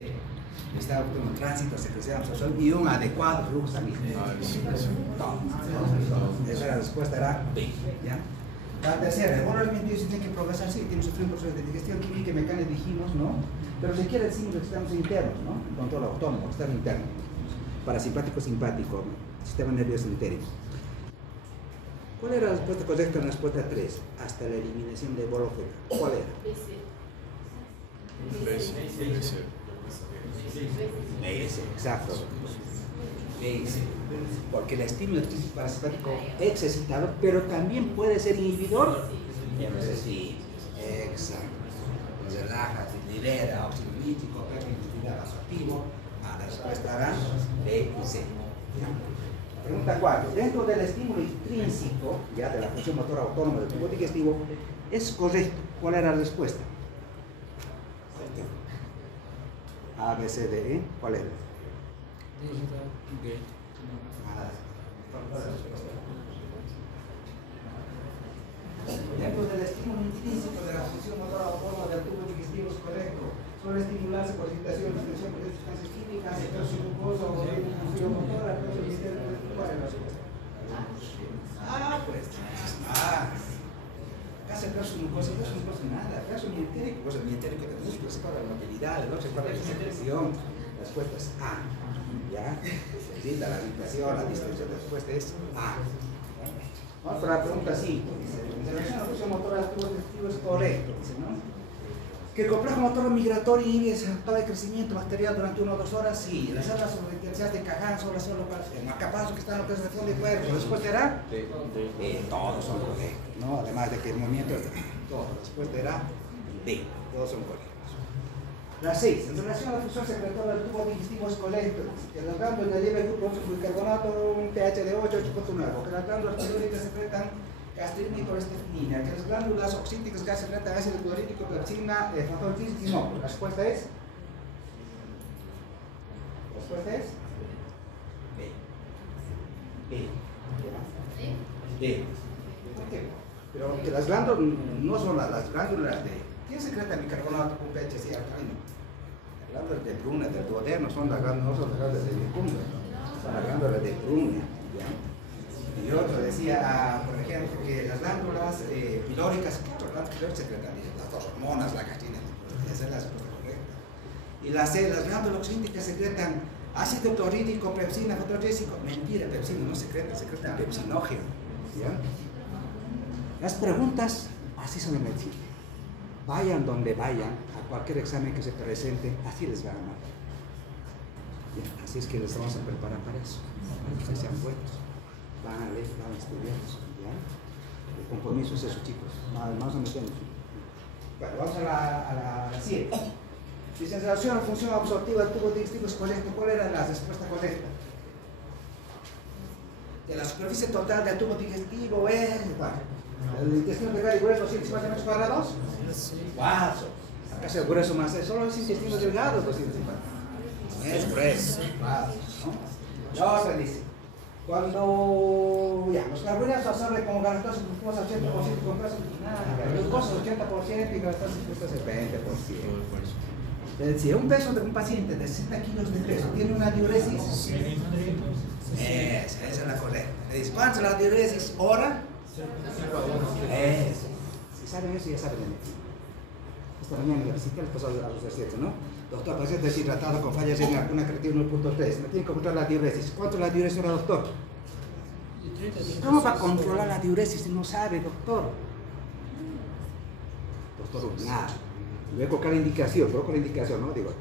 Está un tránsito, secreción, absorción y un adecuado flujo sanguíneo. Esa la respuesta era B. ¿Ya? La tercera, el bolo alimenticio tiene que progresar, sí, tiene que sufrir un proceso de digestión química y mecánica, dijimos, ¿no? Pero requiere estímulos externos e internos, ¿no? El control autónomo, externo e interno. Parasimpático, simpático, sistema nervioso entérico. ¿Cuál era la respuesta correcta en la respuesta 3? Hasta la eliminación del bolo fecal. ¿Cuál era? BS, exacto. BS. Porque el estímulo parasimpático es excitado, pero también puede ser inhibidor. Sí, exacto. Relaja, libera, óxido nítrico, permitividad vasoactivo. La respuesta era B y C. Pregunta 4. Dentro del estímulo intrínseco, ya de la función motora autónoma del tubo digestivo, ¿es correcto? ¿Cuál era la respuesta? A, B, C, D, E. ¿Cuál era? Dentro del estímulo intrínseco de la función motora autónoma del tubo digestivo es correcto. Suele estimularse por excitación, distensión de sustancias químicas, efectos glucosa o de función motora, pero el ministerio de ¿cuál es la respuesta? Acá se perso glucosa, no es glucosa nada, perso mientérico, cosa mientérico de músculo, se para la motilidad, no se para la secreción. La respuesta es A. ¿Ya? Se evita la habitación, la distensión, la respuesta es A. Vamos para la pregunta 5. Dice, en relación a la función motora del tubo digestivo es correcto, dice, ¿no? ¿Que el complejo motor migratorio inhibe ese factor de crecimiento bacterial durante 1 o 2 horas? Sí. Las células sobre intensidad de Caján son las células marcapasos que están en la presentación del cuerpo. ¿La respuesta era? Todos son correctos, ¿no? Además de que el movimiento es todo. La respuesta era D. Todos son correctos. La 6. En relación a la función secretora del tubo digestivo es correcto. Que las glándulas de libre grupo de bicarbonato, un pH de 8, 8.9. Que las glándulas pilóricas secretan gastrina y colesterolina, que las glándulas oxíticas gas secretan ácido clorhídrico, pepsina, factor físico y no. La respuesta es B. ¿Por qué? Pero que las glándulas no son las glándulas de ¿quién secreta bicarbonato con pH así alcalino? Las glándulas de Bruna, del duodeno, son las glándulas, no son las glándulas de Lecumbe, son las glándulas de Bruna. Y otro decía, por ejemplo, que las glándulas pilóricas, ¿qué otras glándulas pilóricas secretan? Las dos hormonas, la gastrina, esa es la respuesta correcta. Y las glándulas oxíticas secretan ácido clorhídrico, pepsina, factor físico. Mentira, pepsina no secreta, secretan pepsinógeno. ¿Ya? Las preguntas así son en medicina. Vayan donde vayan, a cualquier examen que se presente, así les va a ganar. Así es que les vamos a preparar para eso, para que sean buenos. Van a leer, van a estudiar. ¿Ya? El compromiso es eso, chicos. Vamos a meternos. Bueno, vamos a la 7. Dice, en relación a la función absortiva del tubo digestivo es correcto. ¿Cuál era la respuesta correcta? De la superficie total del tubo digestivo es... ¿El intestino delgado y grueso 250 metros cuadrados? Guaso. Acá es el grueso más, solo los intestinos delgados 250. Es grueso. Guaso. La otra dice, cuando los carbohidratos absorben como gastosa glucosa 80% y glucosa glucosa 80% y gastosa glucosa 20%. Si un peso de un paciente de 60 kilos de peso tiene una diuresis, esa es la correcta. Le dice, ¿cuánto es la diuresis? ¿Hora? Eso. Si saben eso, ya saben de medicina. Esta mañana en la visita les pasó a los recetas, ¿no? Doctor, paciente deshidratado con fallas renal, una creatina 1.3. Me tiene que controlar la diuresis. ¿Cuánto es la diuresis ahora, doctor? ¿Cómo va a controlar la diuresis si no sabe, doctor? Doctor, nada. Luego colocar la indicación, ¿no? Digo,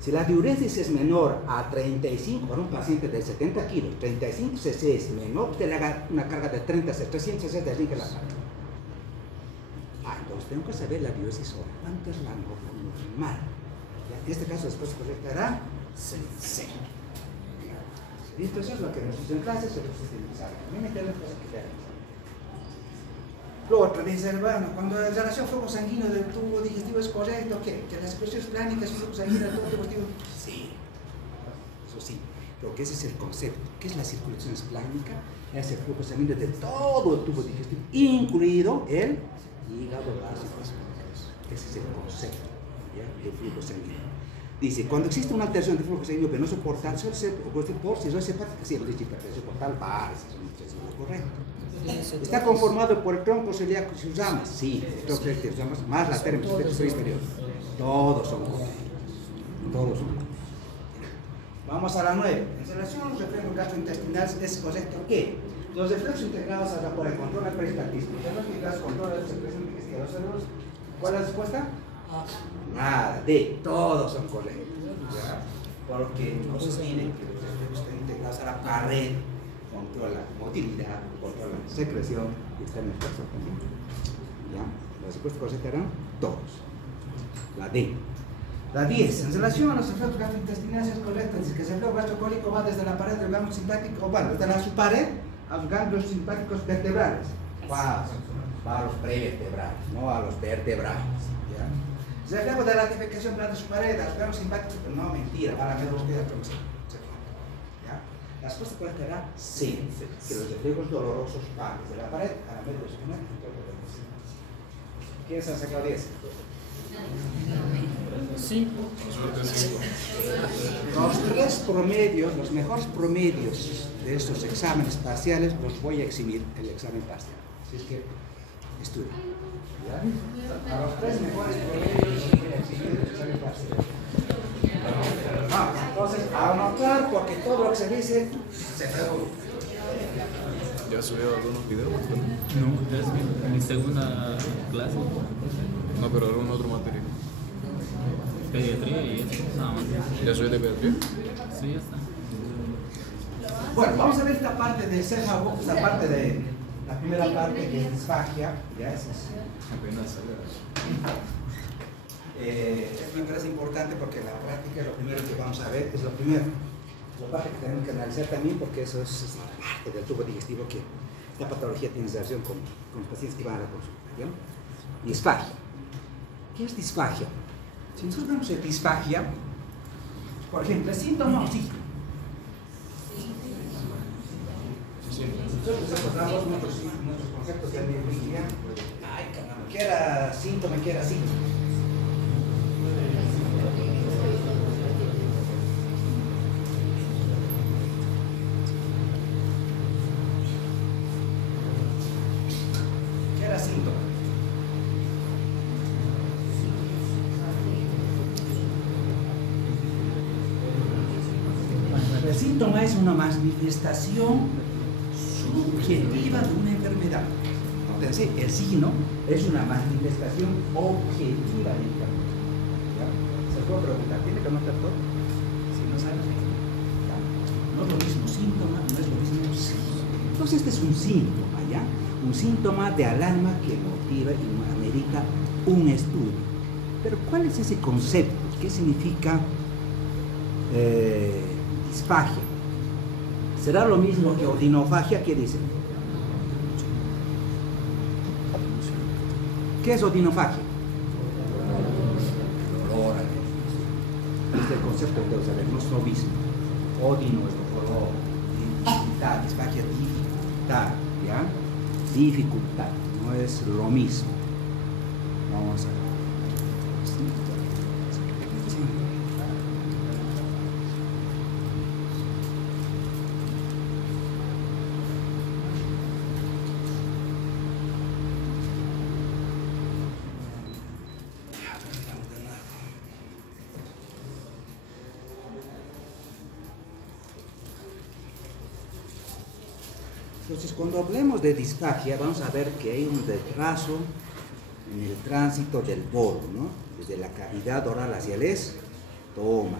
si la diuresis es menor a 35 para un paciente de 70 kilos, 35 cc es menor, usted le haga una carga de 30 cc, 300 cc, desligue la carga. Entonces tengo que saber la diuresis ahora. ¿Cuánto es la normal? En este caso, la respuesta correcta era C. Listo, eso es lo que nos hizo en clase, eso es lo que ustedes saben. A mí me quedan cosas que quedan. Lo otro dice, bueno, cuando la relación flujo sanguíneo del tubo digestivo es correcto, ¿qué? ¿Que las expresiones plánicas y flujo sanguíneo del tubo digestivo? Sí, eso sí, pero que ese es el concepto. ¿Qué es la circulación esplánica? Es el flujo sanguíneo de todo el tubo digestivo, incluido el hígado, vaso. Ese es el concepto, ¿ya? Del flujo sanguíneo. Dice, cuando existe una alteración de flujo sanguíneo venoso portal, suele ser por cirrosis hepática, sí, hemos dicho hipertensión portal, es lo correcto. Está conformado por el tronco celíaco y sus ramas, sí, el tronco celíaco y sus ramas, más la termo superior. Todos son correctos. Todos son correctos. Vamos a la 9. En relación a los reflejos gastrointestinales, ¿es correcto qué? Los reflejos integrados a la por el control del peristaltismo. Los reflejos integrados control de la secreción intestinal. ¿Cuál es la respuesta? Nada, D. Todos son correctos. ¿Ya? Porque no se olviden que los reflejos están integrados a la pared, controla motilidad, controla secreción y está en el caso también. ¿Ya? La respuesta correcta eran todos. La D. La 10. En relación a los reflejos gastrointestinales es correcto. Dice que el reflejo gastrocólico va desde la pared del ganglio simpático, bueno, desde la pared a los ganglios simpáticos vertebrales. Va a los prevertebrales, no a los vertebrales. ¿Ya? El reflejo de la defecación va de su pared a los ganglios simpáticos, pero no, mentira, va a la medula espinal. La respuesta correcta era C, que los reflejos dolorosos van desde la pared a la médula espinal. ¿Quién se ha sacado 10? 5. Los tres promedios, los mejores promedios de estos exámenes parciales los voy a exhibir en el examen parcial. Así es que estudien. ¿Ya? A los tres mejores promedios los voy a exhibir en el examen parcial. Vamos, entonces, a anotar porque todo lo que se dice se pregunta. ¿Ya has subido algunos videos? No, es mi segunda clase. No, pero algún otro material. Pediatría y eso, nada más. ¿Ya subiste pediatría? Sí, ya está. Bueno, vamos a ver esta parte de céfalo, esta parte de la primera parte que es disfagia. Ya, esa es. Apenas salió. Esto me parece importante porque en la práctica lo primero que vamos a ver es lo primero. La parte que tenemos que analizar también porque eso es la parte del tubo digestivo que esta patología tiene relación con los pacientes que van a la consulta. ¿Ya? Disfagia. ¿Qué es disfagia? Si nosotros vemos en disfagia, por ejemplo, el síntoma sí. Nosotros recordamos nuestros conceptos de biología. Ay, caramba, ¿qué era síntoma? ¿Qué era síntoma? ¿Qué era síntoma? El síntoma es una manifestación subjetiva de una enfermedad. Entonces, el signo es una manifestación objetiva de enfermedad. ¿Ya? Se puede preguntar, ¿tiene que anotar todo? Si no sabe, ¿ya? No es lo mismo síntoma, no es lo mismo signo. Entonces, este es un síntoma, ¿ya? Un síntoma de alarma que motiva y amerita un estudio. Pero, ¿cuál es ese concepto? ¿Qué significa disfagia? ¿Será lo mismo que odinofagia? ¿Qué dicen? ¿Qué es odinofagia? Dolor. Este es el concepto que usa, no es lo mismo. Odino es dolor, dificultad, disfagia, dificultad, ¿ya? Dificultad, no es lo mismo. Vamos a ver. Entonces, cuando hablemos de disfagia, vamos a ver que hay un retraso en el tránsito del bolo, ¿no? Desde la cavidad oral hacia el estómago.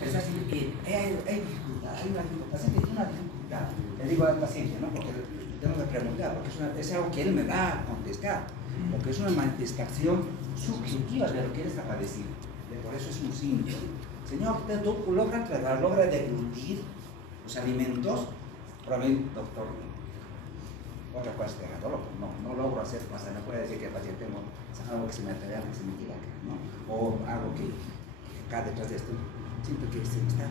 Es así que hay dificultad, hay una dificultad, el paciente tiene una dificultad. Le digo al paciente, ¿no? Porque tengo que preguntar, porque es algo que él me va a contestar, porque es una manifestación subjetiva de lo que él está padeciendo. Por eso es un síntoma. Señor, ¿usted logra tragar, logra deglutir los alimentos? Para mí, doctor, otra cosa que tenga dolor, no logro hacer, o sea, no puede decir que el paciente tengo algo que se me atreve, que se me tira, ¿no? O algo que acá detrás de esto Siento que se me está.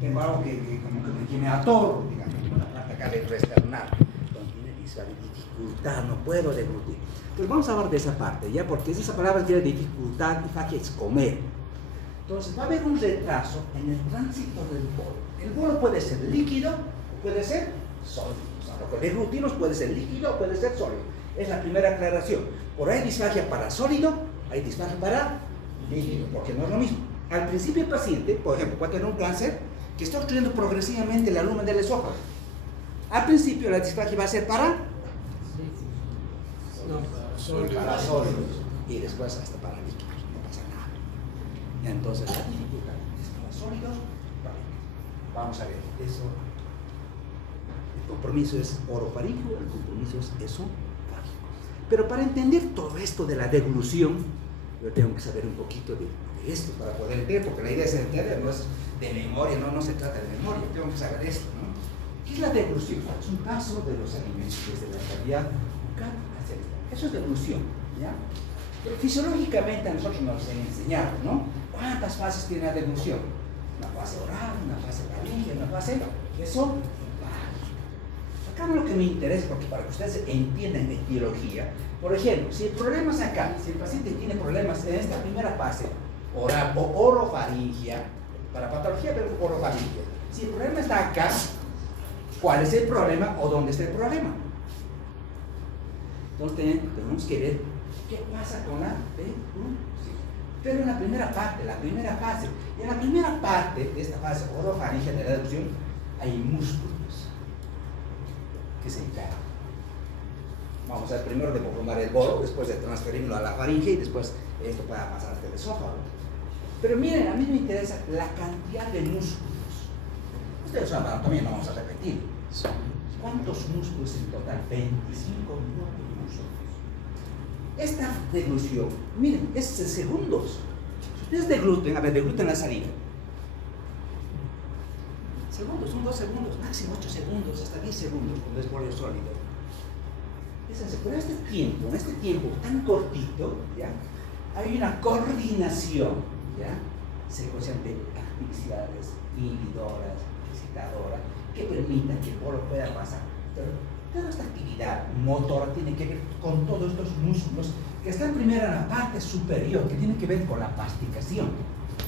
Tengo algo que como que me atoro, digamos, la parte acá del externar, donde tiene dificultad, no puedo deglutir. Entonces vamos a hablar de esa parte, ¿ya? Porque esa palabra tiene dificultad y facia es comer. Entonces va a haber un retraso en el tránsito del bolo. El bolo puede ser líquido o puede ser sólido. O sea, lo que deglutimos puede ser líquido o puede ser sólido. Es la primera aclaración. Por ahí hay disfagia para sólido, hay disfagia para líquido, porque no es lo mismo. Al principio el paciente, por ejemplo, puede tener un cáncer que está obstruyendo progresivamente la lumen del esófago. Al principio la disfagia va a ser para sólidos y después hasta para líquidos, no pasa nada. Entonces la dificultad es para sólidos, para líquidos. Vamos a ver, eso. El compromiso es orofaríngeo, el compromiso es esofágico. Pero para entender todo esto de la deglución, yo tengo que saber un poquito de esto para poder entender, porque la idea es entender, no es de memoria, no se trata de memoria, tengo que saber esto, ¿no? ¿Qué es la deglución? Es un paso de los alimentos desde la cavidad bucal hacia el estómago. Eso es deglución, ¿ya? Pero fisiológicamente a nosotros nos han enseñado, ¿no? ¿Cuántas fases tiene la deglución? Una fase oral, una fase faríngea, una fase esofágica. Acá lo que me interesa, porque para que ustedes entiendan etiología, por ejemplo, si el problema es acá, si el paciente tiene problemas en esta primera fase, oral o orofaringia, para patología pero orofaringia, si el problema está acá, ¿cuál es el problema o dónde está el problema? Entonces tenemos que ver qué pasa con la deglución. Pero en la primera parte, la primera fase, y en la primera parte de esta fase orofaringia de la deglución hay músculos que se encargan. Vamos a ver primero de formar el bolo, después de transferirlo a la faringe y después esto pueda pasar hasta el esófago. Pero miren, a mí me interesa la cantidad de músculos. Ustedes saben, también no vamos a repetir. ¿Cuántos músculos en total? 25 músculos. Esta deglución, miren, es de segundos. Si ustedes degluten, a ver, degluten la saliva. Segundos, son 2 segundos, máximo 8 segundos, hasta 10 segundos cuando es bolo sólido. Pero en este tiempo tan cortito, ¿ya? Hay una coordinación, ¿ya? Secuencial de actividades inhibidoras, excitadoras, que permitan que el bolo pueda pasar. Pero toda esta actividad motora tiene que ver con todos estos músculos que están primero en la parte superior, que tienen que ver con la masticación,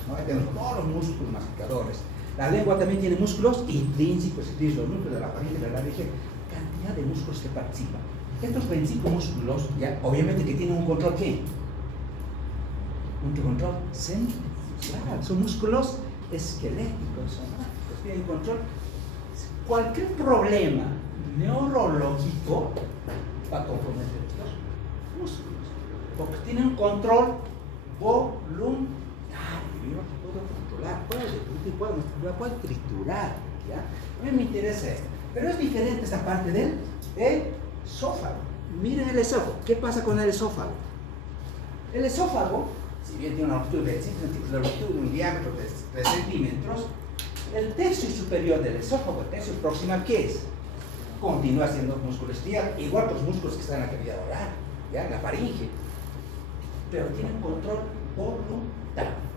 ¿no? Ahí tenemos todos los músculos masticadores. La lengua también tiene músculos intrínsecos, los núcleos de la faringe, de la laringe, cantidad de músculos que participan. Estos 25 músculos, ya, obviamente que tienen un control, ¿qué? Un control central. Son músculos esqueléticos, somáticos, tienen control. Cualquier problema neurológico va a comprometer estos músculos, porque tienen un control voluntario. Yo puedo controlar, puedo deglutir, puedo triturar, ¿ya? A mí me interesa esto. Pero es diferente esta parte del esófago. Miren el esófago. ¿Qué pasa con el esófago? El esófago, si bien tiene una longitud de 25 centímetros de longitud, un diámetro de 3 centímetros, el tercio superior del esófago, el tercio proximal, ¿qué es? Continúa siendo músculo estriado, igual que los músculos que están en la cavidad oral, ¿ya? La faringe, pero tienen control voluntario.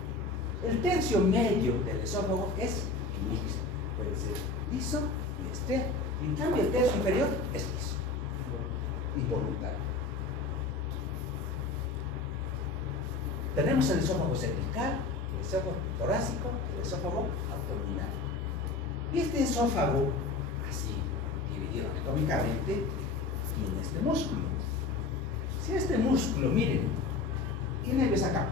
El tercio medio del esófago es mixto, puede ser liso y estriado. En cambio, el tercio inferior es liso, involuntario. Tenemos el esófago cervical, el esófago torácico, el esófago abdominal. Y este esófago, así dividido anatómicamente, tiene este músculo. Si este músculo, miren, ¿qué nervio es acá?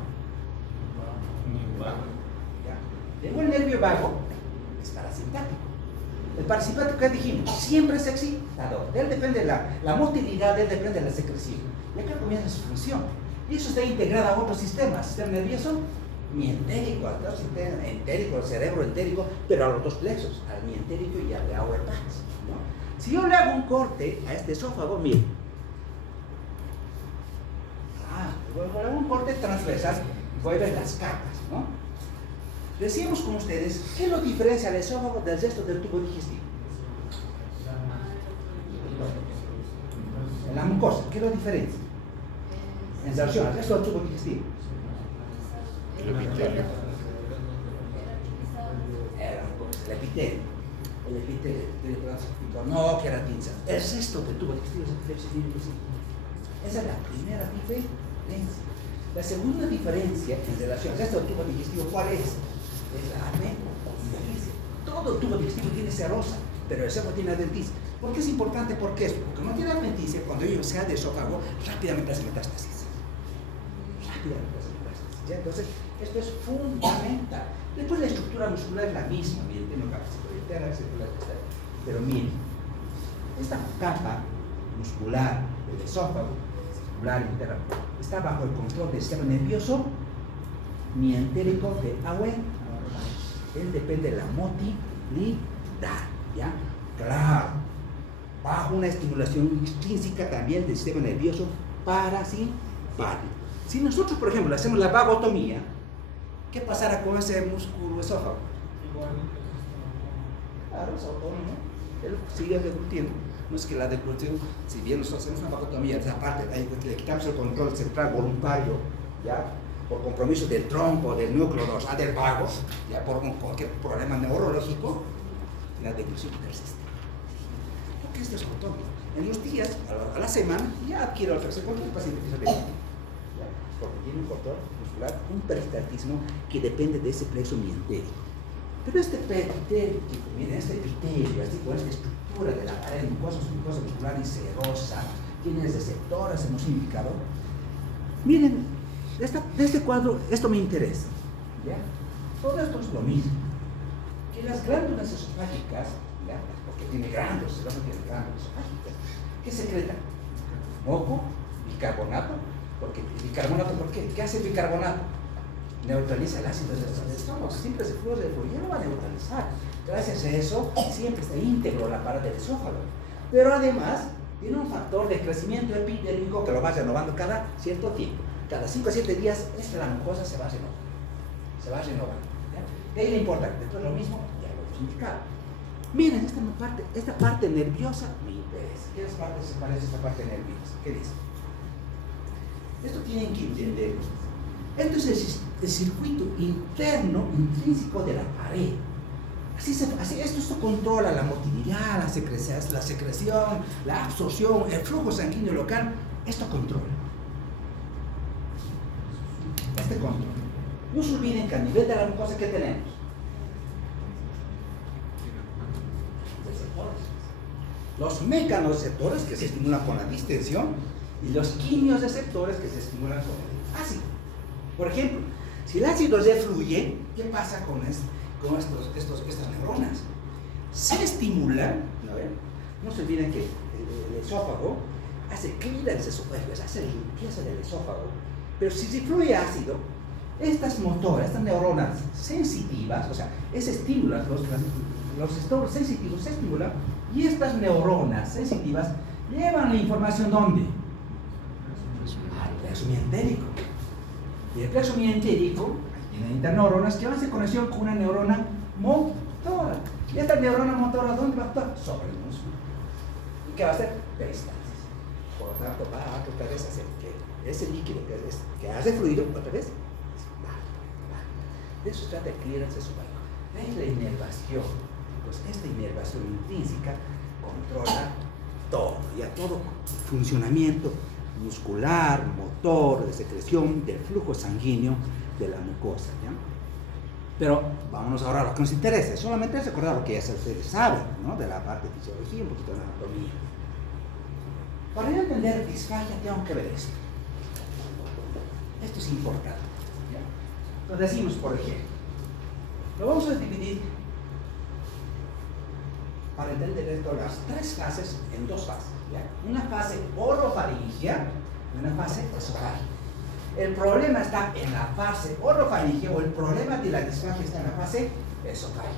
¿Ya? Tengo el nervio vago, es parasimpático. El parasimpático, ¿qué dijimos? Siempre es excitador. De él depende la motilidad, de él depende la secreción. Y acá comienza su función. Y eso está integrado a otros sistemas. Sistema nervioso, mientérico, al sistema entérico, al cerebro entérico, pero a los dos plexos, al mientérico y al de Auerbach, ¿no? Si yo le hago un corte a este esófago, miren. Le hago un corte transversal, voy a ver las capas, ¿no? Decíamos con ustedes, ¿qué lo diferencia al esófago del resto del tubo digestivo? En la mucosa, ¿qué lo diferencia? En relación al resto del tubo digestivo. El epitelio. epitelio. El epitelio, no queratinza. El resto del tubo digestivo es epitelio. Esa es la primera diferencia. La segunda diferencia en relación al resto del tubo digestivo, ¿cuál es? Es la adventicia. Todo tubo digestivo tiene serosa, pero el esófago tiene adventicia. ¿Por qué es importante? Porque no tiene adventicia, cuando ello sea de esófago, rápidamente hace metástasis. Rápidamente hace metástasis. ¿Ya? Entonces, esto es fundamental. Después la estructura muscular es la misma, miren, tiene una capa interna, circular, externa. Pero miren, esta capa muscular del esófago, circular interna, está bajo el control del sistema nervioso mientérico de Awen. Él depende de la motilidad, ¿ya? Claro, bajo una estimulación intrínseca también del sistema nervioso parasimpático. Si nosotros, por ejemplo, hacemos la vagotomía, ¿qué pasará con ese músculo esófago? Claro, es autónomo, él sigue deglutiendo. No es que la deglución, si bien nosotros hacemos una vagotomía, esa parte, le quitamos el control central voluntario, ¿ya? Por compromiso del tronco, del núcleo dorsal, del vago, ya por cualquier problema neurológico, la deglución persiste. ¿Por qué esto es autónomo? En los días, a la semana, ya adquiere el tercer control, el paciente empieza a venir. Porque tiene un control muscular, un peristaltismo que depende de ese plexo mientérico. Pero este epitelio, miren, este epitelio, así con esta estructura de la pared mucosa muscular y serosa, tiene receptores, hemos indicado. Miren, de este cuadro, esto me interesa. ¿Ya? Todo esto es lo mismo. Que las glándulas esofágicas, ¿ya? Porque tiene glándulas, el hombre tiene glándulas esofágicas, ¿qué secretan? Moco, bicarbonato. Porque el bicarbonato, ¿por qué? ¿Qué hace el bicarbonato? Neutraliza el ácido del estómago. Siempre ese flujo de fluido lo va a neutralizar. Gracias a eso, siempre está íntegro la pared del esófago. Pero además, tiene un factor de crecimiento epidérmico que lo va renovando cada cierto tiempo. Cada 5 a 7 días, la mucosa se va renovando. Se va renovando. ¿Ya? De ahí la importancia. Después lo mismo, ya lo hemos indicado. Miren, esta parte nerviosa me interesa. ¿Qué parte se parece a esta parte nerviosa? ¿Qué dice? Esto tienen que entender. Esto es el circuito interno, intrínseco de la pared. Esto controla la motilidad, la secreción, la absorción, el flujo sanguíneo local. Esto controla. Este control. No se olviden que a nivel de la mucosa, ¿qué tenemos? Receptores. Los mecanorreceptores que se estimulan con la distensión y los quimiorreceptores que se estimulan con el ácido. Por ejemplo, si el ácido refluye, ¿qué pasa con estas neuronas? Se estimulan, ¿no se olviden que el esófago hace clearance esofágico, hace limpieza del esófago. Pero si fluye ácido, estas motoras, estas neuronas sensitivas, o sea, se estimulan, los receptores sensitivos se estimulan y estas neuronas sensitivas llevan la información ¿dónde? Al plexo mientérico. Y el plexo mientérico tiene interneuronas que van a hacer conexión con una neurona motora. Y esta neurona motora, ¿dónde va a actuar? Sobre el músculo. ¿Y qué va a hacer? Peristalsis. Por lo tanto, va a otra vez hacer que ese líquido que hace fluido, otra vez, de eso se trata el clearance esofágico. Es la inervación. Pues esta inervación intrínseca controla todo, ya todo funcionamiento muscular, motor, de secreción, del flujo sanguíneo de la mucosa. ¿Ya? Pero vámonos ahora a lo que nos interesa. Solamente es recordar lo que ya ustedes saben, ¿no? De la parte de fisiología, un poquito de anatomía. Para yo entender disfagia tengo que ver esto. Esto es importante. ¿Ya? Lo decimos, por ejemplo, lo vamos a dividir para entender esto, las 3 fases en 2 fases. ¿Ya? Una fase orofaringia y una fase esofágica. El problema está en la fase orofaringia o el problema de la disfagia está en la fase esofágica.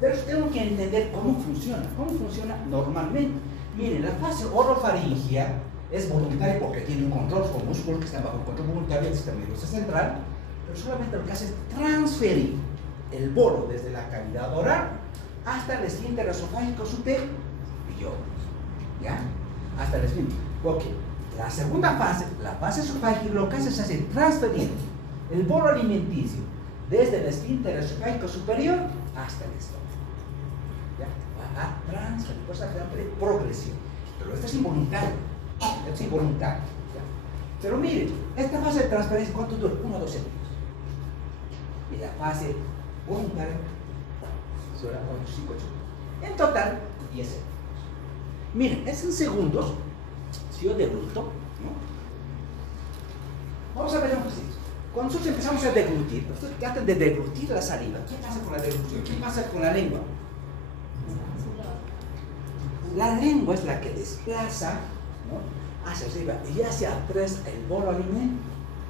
Pero tengo que entender cómo funciona normalmente. Miren, la fase orofaringia es voluntaria porque tiene un control con músculos que están bajo el control voluntario del sistema nervioso central, pero solamente lo que hace es transferir el bolo desde la cavidad oral hasta el esfínter esofágico superior. ¿Ya? Hasta el esfínter. Ok. La segunda fase, la fase esofágica, lo que hace es transferir el bolo alimenticio desde el esfínter esofágico superior hasta el estómago. ¿Ya? Va a transferir, por eso se llama progresión. Pero esto es involuntario. Esto es involuntario. ¿Ya? Pero miren, esta fase de transferencia, ¿cuánto dura? 1 o 2 segundos. Y la fase voluntaria dura 5 segundos. En total, 10 segundos. Miren, es en segundos. Si yo degluto, ¿no? Vamos a ver un ejercicio. Cuando nosotros empezamos a deglutir, ustedes tratan de deglutir la saliva. ¿Qué pasa con la deglución? ¿Qué pasa con la lengua? La lengua es la que desplaza, ¿no?, hacia arriba y hacia atrás el bolo alimento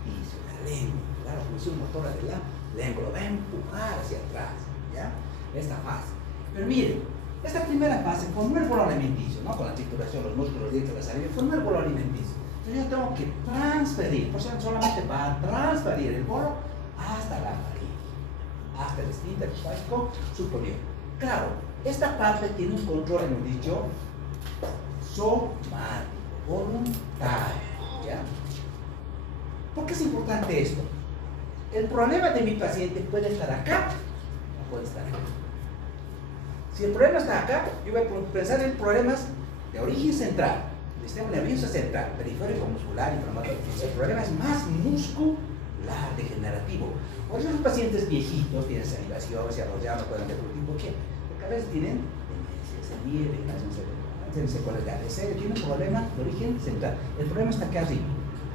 y la lengua, la función motora de la lengua lo va a empujar hacia atrás, ¿ya? Esta fase. Pero miren, esta primera fase formó el bolo alimenticio, ¿no? Con la trituración, los músculos directos de la saliva, formó el bolo alimenticio. Entonces yo tengo que transferir, por eso solamente va a transferir el bolo hasta la faringe, hasta el esfínter esofágico superior. Claro, esta parte tiene un control, hemos dicho, somático, voluntario, ¿ya? ¿Por qué es importante esto? El problema de mi paciente puede estar acá o puede estar acá. Si el problema está acá, yo voy a pensar en problemas de origen central, del sistema nervioso central, periférico muscular, inflamatorio. El problema es más muscular, degenerativo. Por eso los pacientes viejitos tienen salivación, se arrollan, no pueden deglutir. ¿Por qué? Porque a veces tienen demencia, senil, tienen secuelas de AVC, tienen un problema de origen central. El problema está acá arriba,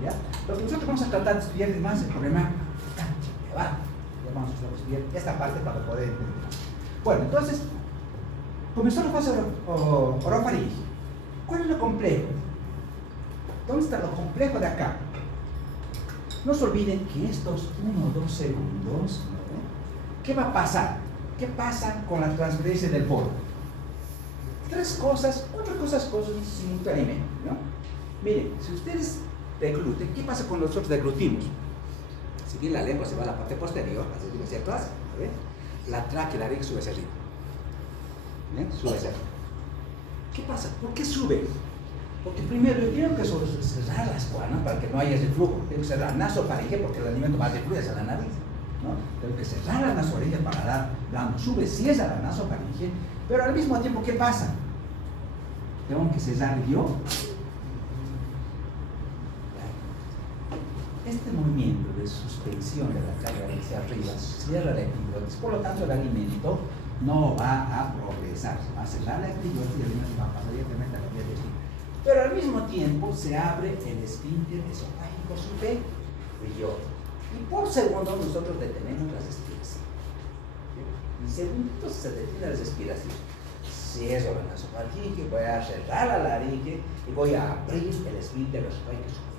¿ya? Lo que nosotros vamos a tratar de estudiar es más el problema acá, abajo. Ya vamos a estudiar esta parte para poder entender. Bueno, entonces, comenzó la fase orofaringe. ¿Cuál es lo complejo? ¿Dónde está lo complejo de acá? No se olviden que estos 1 o 2 segundos, ¿no?, ¿qué va a pasar? ¿Qué pasa con la transferencia del bolo? 3 cosas, 4 cosas simultáneamente, ¿no? Miren, si ustedes degluten, ¿qué pasa cuando nosotros deglutimos? Si bien la lengua se va a la parte posterior, hacia atrás, ¿ven? La tráquea y la laringe sube hacia arriba. ¿Ven? Sube hacia arriba. ¿Qué pasa? ¿Por qué sube? Porque primero yo tengo que cerrar las cuanas para que no haya reflujo. Tengo que cerrar nasofaringe porque el alimento va a refluir hacia la nariz, ¿no? Tengo que cerrar la nasofaringe para dar blando. Sube, cierra la nasofaringe, pero al mismo tiempo, ¿qué pasa? Tengo que cerrar yo. Este movimiento de suspensión de la carga hacia arriba cierra la epiglotis, por lo tanto el alimento no va a progresar, va a cerrar la epiglotis y el alimento va a pasar directamente a la vía del esfínter. Pero al mismo tiempo se abre el esfínter esofágico superior y por segundo nosotros detenemos la respiración. En segundos se detiene la respiración. Cierro la nasofaringe, voy a cerrar la laringe y voy a abrir el esfínter esofágico superior.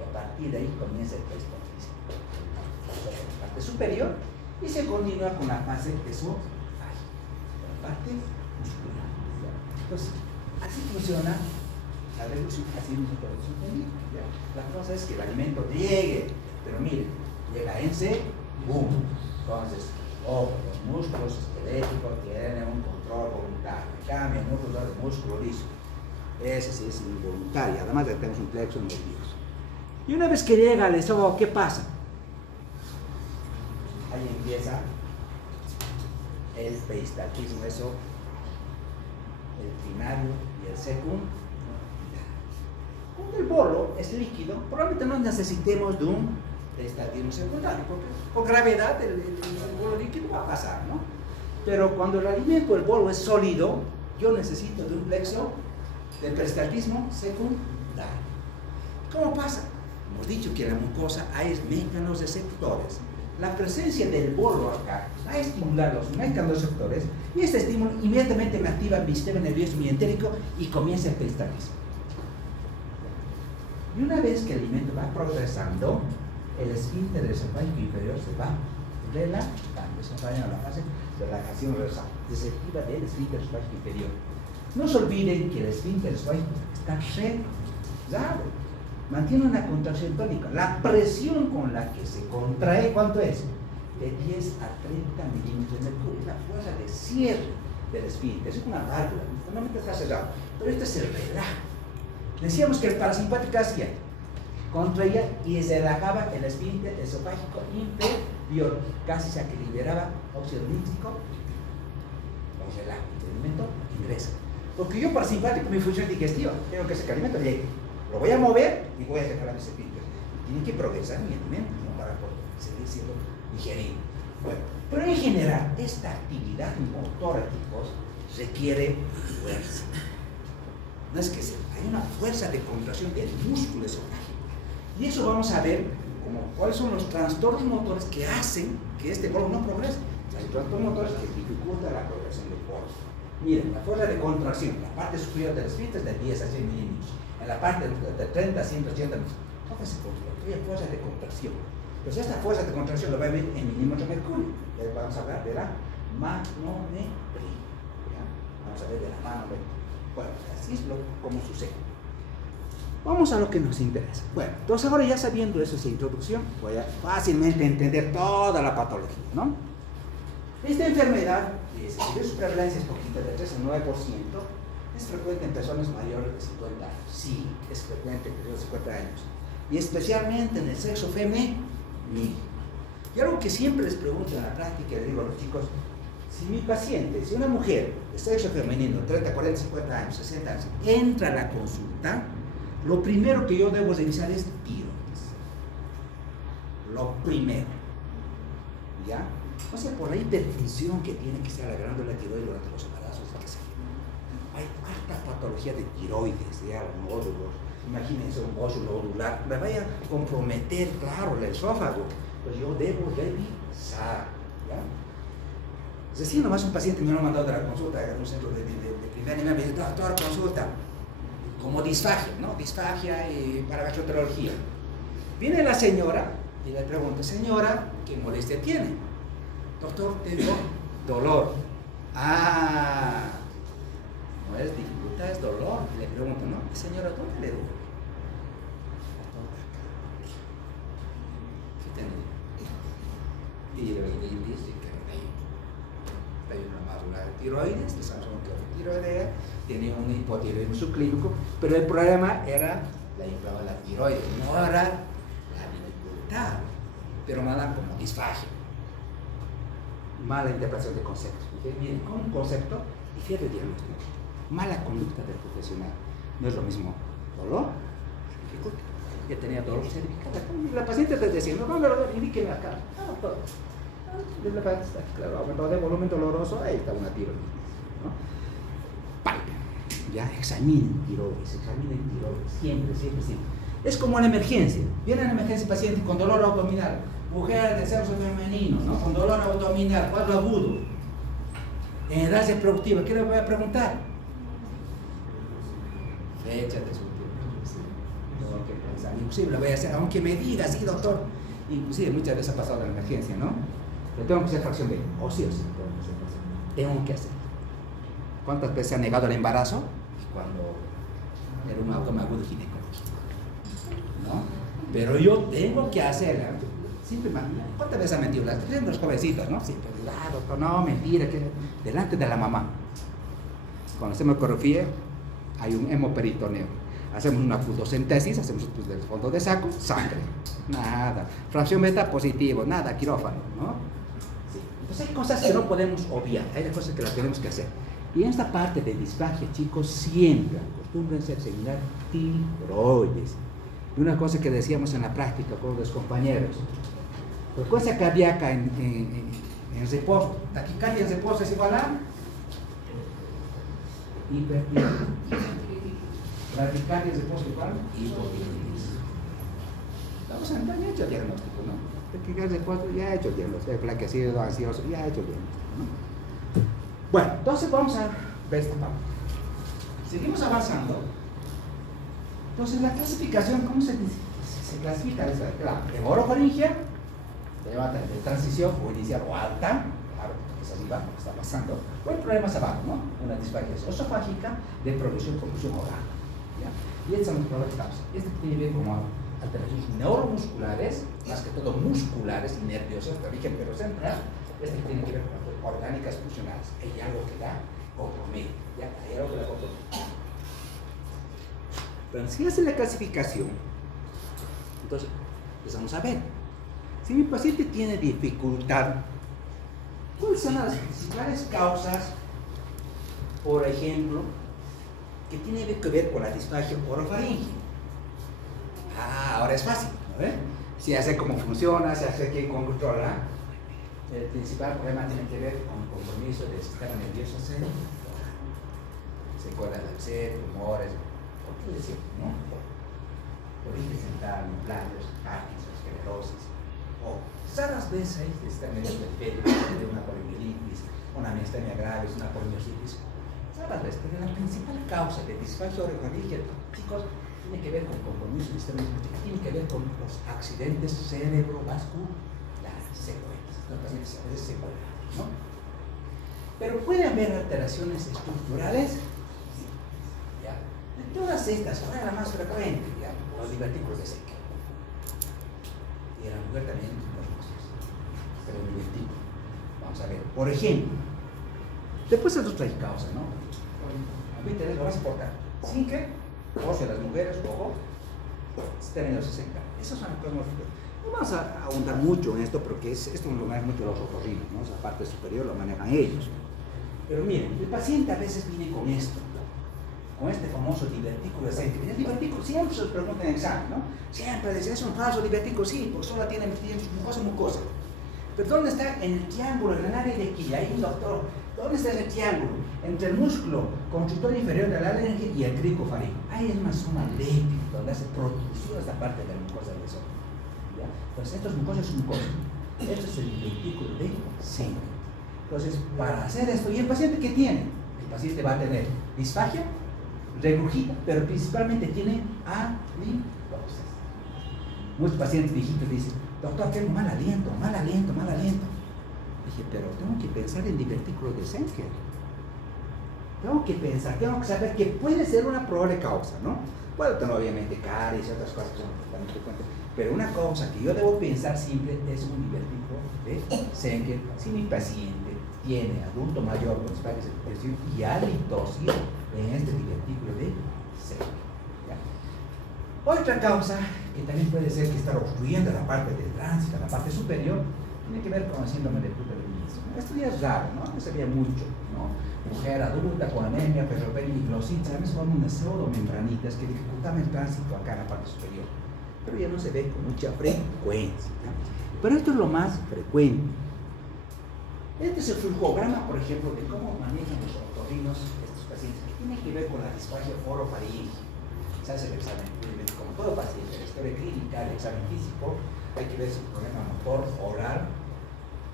Y a partir de ahí comienza el peristaltismo, la parte superior, y se continúa con la fase esofágica, la parte muscular. Entonces, así funciona la deglución, así nosotros lo entendimos. La cosa es que el alimento llegue, pero miren, llega en segundos. Entonces, los músculos esqueléticos tienen un control voluntario. En cambio, el músculo liso, ese sí es involuntario. Además, tenemos un plexo nervioso. Y una vez que llega al esófago, ¿qué pasa? Ahí empieza el peristaltismo, eso, el primario y el secundario. Cuando el bolo es líquido, probablemente no necesitemos de un peristaltismo secundario, porque por gravedad el bolo líquido va a pasar, ¿no? Pero cuando el alimento, el bolo es sólido, yo necesito de un plexo del peristaltismo secundario. ¿Cómo pasa? Hemos dicho que en la mucosa hay mecanos receptores. La presencia del bolo acá va a estimular los mecanos receptores y este estímulo inmediatamente me activa mi sistema nervioso mientérico y comienza el peristaltismo. Y una vez que el alimento va progresando, el esfínter esofágico inferior se va relajando. Eso va a la fase de relajación receptiva del esfínter esofágico inferior. No se olviden que el esfínter esofágico está cerrado. Mantiene una contracción tónica. La presión con la que se contrae, ¿cuánto es? De 10 a 30 milímetros de mercurio. Es la fuerza de cierre del esfínter. Es una válvula. Normalmente está cerrado. Pero este se relaja. Decíamos que el parasimpático hacía, contraía y se relajaba el esfínter esofágico inferior. casi se que liberaba óxido nítrico, vamos el agua, el alimento ingresa. Porque yo para simpático mi función digestiva, tengo que hacer que el alimento llegue. Lo voy a mover y voy a sacar a mis epítetos. Tiene que progresar mi alimento, ¿no? Para poder seguir siendo digerido. Bueno, pero en general, esta actividad motora, chicos, requiere fuerza. No es que hay una fuerza de contracción del músculo esofágico. Y eso vamos a ver cuáles son los trastornos motores que hacen que este colon no progrese. Hay trastornos motores que dificultan la progresión del colon. Miren, la fuerza de contracción, la parte superior del esfínter es de 10 a 100 milímetros, en la parte de 30 a 180 milímetros. Entonces se construye fuerza de contracción. Pues esta fuerza de contracción lo va a ver en milímetros de mercurio. Ya vamos a hablar de la manometría. ¿Ya? Vamos a ver de la manometría. Bueno, así es como sucede. Vamos a lo que nos interesa. Bueno, entonces ahora ya sabiendo eso, esa introducción, voy a fácilmente entender toda la patología, ¿no? Esta enfermedad, su prevalencia es poquita, de 3 a 9%, es frecuente en personas mayores de 50 años. Sí, es frecuente en personas de 50 años. Y especialmente en el sexo femenino. Y algo que siempre les pregunto en la práctica, les digo a los chicos, si mi paciente, si una mujer de sexo femenino, 30, 40, 50 años, 60 años, entra a la consulta, lo primero que yo debo revisar es tiroides. Lo primero. ¿Ya? O sea, por la hipertensión que tiene que ser la glándula tiroides durante los embarazos, hay harta patología de tiroides, ya, nódulos. Imagínense un bocio nodular, me vaya a comprometer, claro, el esófago. Pues yo debo revisar. ¿Ya? Es decir, nomás un paciente me lo ha mandado de la consulta, en un centro de primer nivel, me dice, toda la consulta, como disfagia, ¿no? Disfagia y para gastroenterología. Viene la señora y le pregunto, señora, ¿qué molestia tiene? Doctor, tengo dolor. Ah, no es dificultad, es dolor. Le pregunto, ¿no? Señora, ¿dónde le duele? ¿Qué tiene? Tiroiditis, hay una máscula de tiroides, de Samsung tiroidea, tiene un hipotiroidismo subclínico, pero el problema era la tiroides, no era la dificultad, pero mala como disfagia. Mala interpretación de conceptos. Miren, con un concepto difiere el diagnóstico. Mala conducta del profesional. No es lo mismo dolor, dificultad. Ya tenía dolor cervical. La paciente está diciendo, no, indíqueme acá. Doctor. Claro, aumentado de volumen doloroso, ahí está una tiroides. ¿No? Palpen. Ya examinen tiroides, siempre. Es como en emergencia. Viene en emergencia paciente con dolor abdominal. Mujer de sexo femenino, ¿no? Con dolor abdominal, cuadro agudo, en edad reproductiva, ¿qué le voy a preguntar? Fecha de su inclusive le voy a hacer, aunque me diga, sí, doctor, inclusive muchas veces ha pasado en la emergencia, ¿no? Pero tengo que hacer fracción de, o sí, tengo que hacer. ¿Cuántas veces se ha negado el embarazo? Cuando era un abdomen agudo ginecológico, ¿no? Pero yo tengo que hacerla. Siempre, ¿cuántas veces han mentido? Los jovencitos, ¿no? Siempre, doctor, no, mentira, que delante de la mamá. Cuando hacemos ecografía, hay un hemoperitoneo. Hacemos una fotosíntesis, hacemos del fondo de saco, sangre, nada. Fracción beta positivo, nada, quirófano, ¿no? Sí. Entonces hay cosas que no podemos obviar, hay cosas que las tenemos que hacer. Y en esta parte de disfagia, chicos, siempre acostúmbrense a examinar tiroides. Y una cosa que decíamos en la práctica con los compañeros, frecuencia cardíaca en reposo, taquicardia en reposo es igual a hipertiroidismo. Taquicardia en reposo igual a hipotiroidismo. Estamos en ya hecho el diagnóstico, ¿no? Taquicardia en reposo ya he hecho el diagnóstico, flaquecido, ansioso, ya he hecho el diagnóstico, ¿no? Bueno, entonces vamos a ver esta parte. Seguimos avanzando. Entonces la clasificación, ¿cómo se clasifica? La orofaringia, de transición o inicial o alta, claro, es arriba, está pasando, o el problema es abajo, ¿no? Una disfagia esofágica de progresión oral. ¿Ya? Y estas son las pruebas de causa. Este tiene que ver con alteraciones neuromusculares, más que todo musculares y nerviosas de origen perocentral. Este tiene que ver con orgánicas funcionales. Hay algo que da compromete. ¿Ya? Hay algo que da compromete. Pero si hace la clasificación, entonces empezamos a ver. Si mi paciente tiene dificultad, ¿cuáles son las principales causas, por ejemplo, que tienen que ver con la disfagia orofaringea? Ahora es fácil, ¿no? Si ya sé cómo funciona, si ya sé quién controla. El principal problema tiene que ver con el compromiso del sistema nervioso central, secuelas de Alzheimer, tumores, ¿por qué decir? ¿No? Origen central, implantes, Parkinson, esclerosis, o raras veces el sistema nervioso periférico, de una poliomielitis, una miastenia gravis, una polimiositis, raras veces, pero la principal causa de disfagia orofaringea, chicos, tiene que ver con el compromiso del sistema nervioso, tiene que ver con los accidentes cerebrovasculares, secuelas. Pacientes a veces secundarios, ¿no? Pero puede haber alteraciones estructurales, ¿ya? De todas estas, ahora la más frecuente, ¿ya? Los divertículos de Schenker. Y en la mujer también los cosas, pero el divertículo. Vamos a ver, por ejemplo, después de otra causa, ¿no? A mí te lo vas a importar. Schenker, óseo de las mujeres, ojo, términos de Schenker. Esas son las cosas más frecuentes. No vamos a ahondar mucho en esto porque esto lo manejan mucho los otorrinos, ¿no? Esa parte superior lo manejan ellos. Pero miren, el paciente a veces viene con esto, con este famoso divertículo de Schenker. El divertículo siempre se pregunta en examen, ¿no? Siempre dicen, es un falso divertículo, sí, porque solo tiene mucosa. Pero ¿dónde está? En el triángulo, en el área de aquí, ahí, doctor. ¿Dónde está ese triángulo? Entre el músculo constrictor inferior de la laringe y el cricofaringe. Ahí es una zona lépida, donde hace protrusión esta parte de la mucosa del esófago. Entonces, estos mucosas son mucosas. Esto es el divertículo de Schenker. Entonces, para hacer esto, ¿y el paciente qué tiene? El paciente va a tener disfagia, regurgita, pero principalmente tiene halitosis. Muchos pacientes viejitos dicen, doctor, tengo mal aliento. Dije, pero tengo que pensar en divertículo de Schenker. Tengo que saber que puede ser una probable causa, ¿no? Puede tener obviamente caries y otras cosas que son totalmente frecuentes. Pero una cosa que yo debo pensar siempre es un divertículo de Schenker. Si mi paciente tiene adulto mayor con disfagia y halitosis en este divertículo de Schenker. Otra causa que también puede ser que está obstruyendo la parte del tránsito, la parte superior, tiene que ver con el síndrome de Kluter-Bucy. Esto ya es raro, ¿no? No se ve mucho, ¿no? Mujer adulta con anemia, ferropenia y glositis, a veces forman unas pseudomembranitas que dificultan el tránsito acá en la parte superior. Pero ya no se ve con mucha frecuencia, ¿no? Pero esto es lo más frecuente. Este es el flujograma, por ejemplo, de cómo manejan los otorrinos estos pacientes, que tiene que ver con la disfagia orofaringea. Se hace el examen, como todo paciente, la historia clínica, el examen físico, hay que ver su problema motor, oral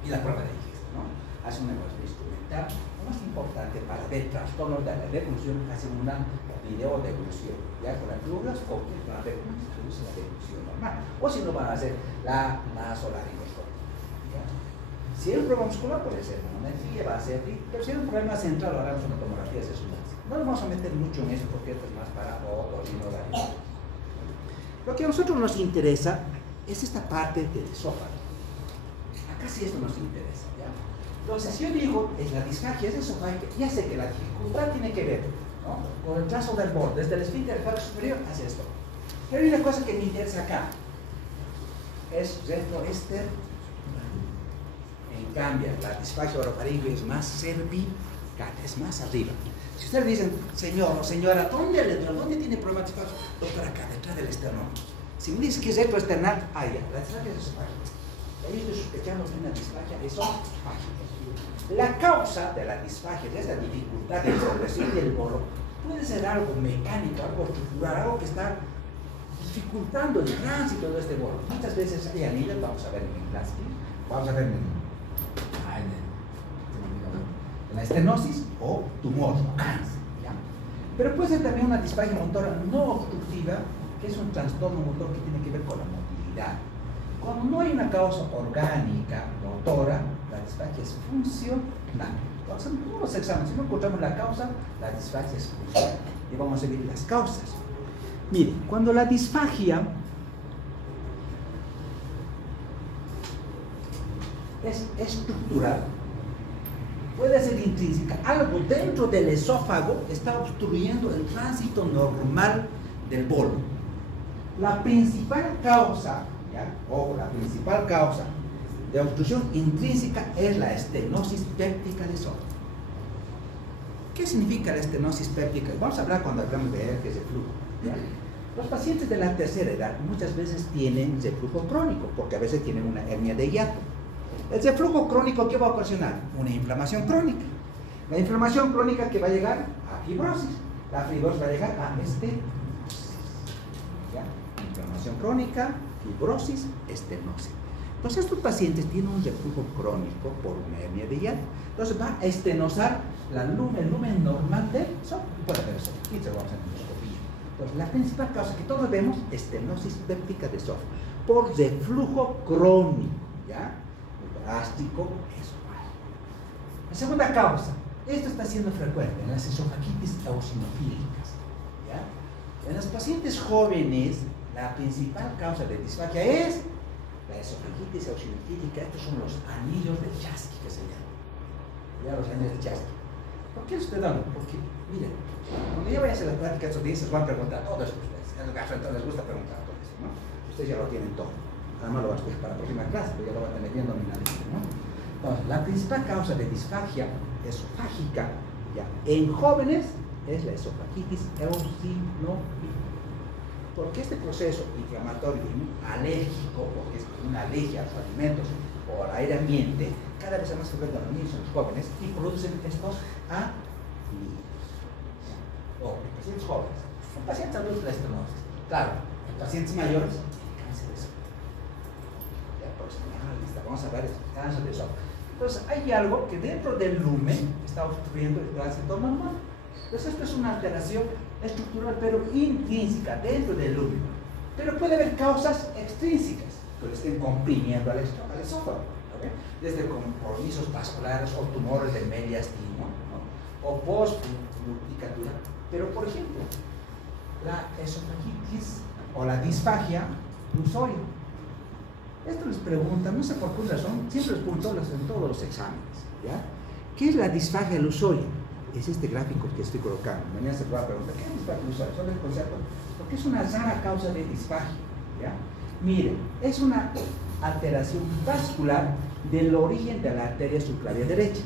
y la prueba de digestión, ¿no? Hace una evaluación instrumental. Lo más importante para ver trastornos de la deglución, hace una videodeglución, ya con la fluoroscopia para ver cómo se produce la deglución normal. O si no, van a hacer la nasolaringoscopia. Si es un problema muscular, puede ser manometría, va a ser, pero si es un problema central, lo haremos una tomografía celular. No nos vamos a meter mucho en eso porque esto es más para otorrinolaringología. Lo que a nosotros nos interesa es esta parte del esófago. Acá sí esto nos interesa, ¿ya? Entonces, si yo digo, es la disfagia, es esofágica, ya sé que la dificultad tiene que ver, ¿no? Con el trazo del borde, desde el esfínter del fago superior hacia esto. Pero hay una cosa que me interesa acá, es retroesternal. En cambio, la disfagia orofaringea es más cervical, es más arriba. Si ustedes dicen, señor o señora, ¿dónde tiene problema de disfagia? Doctor, acá, detrás del esternón. Si me dice que es retroesternal, ya, la disfagia es esofágica. Ahí estoy sospechando que una disfagia esofágica. La causa de la disfagia, de esta dificultad de progresión del bolo, puede ser algo mecánico, algo estructural, algo que está dificultando el tránsito de este bolo. Muchas veces hay anillos, vamos a ver en clase, vamos a ver en la estenosis o tumor, cáncer, ¿ya? Pero puede ser también una disfagia motora no obstructiva, que es un trastorno motor que tiene que ver con la motilidad. Cuando no hay una causa orgánica, motora, la disfagia es funcional. Entonces, en todos los exámenes, si no encontramos la causa, la disfagia es funcional. Y vamos a ver las causas. Mire, cuando la disfagia es estructural, puede ser intrínseca, algo dentro del esófago está obstruyendo el tránsito normal del bolo. La principal causa, ¿ya? O la principal causa de obstrucción intrínseca es la estenosis péptica de esófago. ¿Qué significa la estenosis péptica? Vamos a hablar cuando hablamos de herpes de flujo, ¿ya? Los pacientes de la tercera edad muchas veces tienen reflujo crónico, porque a veces tienen una hernia de hiato. El reflujo crónico, ¿qué va a ocasionar? Una inflamación crónica. La inflamación crónica que va a llegar a fibrosis. La fibrosis va a llegar a estenosis. ¿Ya? Inflamación crónica, fibrosis, estenosis. Entonces estos pacientes tienen un reflujo crónico por una hernia de hiato. Entonces va a estenosar el lumen normal del esófago. Puede haber eso. Aquí se vamos a endoscopía. Entonces la principal causa que todos vemos, estenosis péptica de esófago, por reflujo crónico, ¿ya? Drástico, eso. La segunda causa, esto está siendo frecuente en las esofagitis eosinofílicas, ¿ya? En los pacientes jóvenes, la principal causa de disfagia es la esofagitis eosinofílica. Estos son los anillos de Chasky que se llaman, ¿ya? Los anillos de Chasky. ¿Por qué los estoy dando? Porque, miren, cuando yo vaya a hacer la práctica estos días, les van a preguntar todo eso a ustedes. A los gastroenterólogos les gusta preguntar todo eso, ¿no? Ustedes ya lo tienen todo. Además lo vas a escoger para la próxima clase, pero ya lo van a tener bien dominadito, ¿no? Entonces, la principal causa de disfagia esofágica, ¿ya? En jóvenes es la esofagitis eosinofílica. Porque este proceso inflamatorio alérgico, porque es una alergia a los alimentos o al aire ambiente, cada vez es más frecuente en los niños y en los jóvenes y producen estos anillos. O en pacientes jóvenes, en pacientes adultos la estenosis. Claro, en pacientes mayores, cáncer de esófago. Ya próxima lista, vamos a ver cáncer de esófago. Entonces hay algo que dentro del lumen está obstruyendo el tránsito normal. Entonces esto es una alteración estructural pero intrínseca dentro del lumen. Pero puede haber causas extrínsecas que le estén comprimiendo al esófago, ¿okay? Desde compromisos vasculares o tumores del mediastino, ¿no? O post-lubricatura. Pero por ejemplo, la esofagitis o la disfagia lusoria. Esto les preguntan, no sé por qué razón, siempre les pregunto en todos los exámenes, ¿ya? ¿Qué es la disfagia lusoria? Es este gráfico que estoy colocando. Mañana se va a preguntar, ¿qué es disfagia lusoria? Solo el concepto, porque es una rara causa de disfagia, ¿ya? Miren, es una alteración vascular del origen de la arteria subclavia derecha.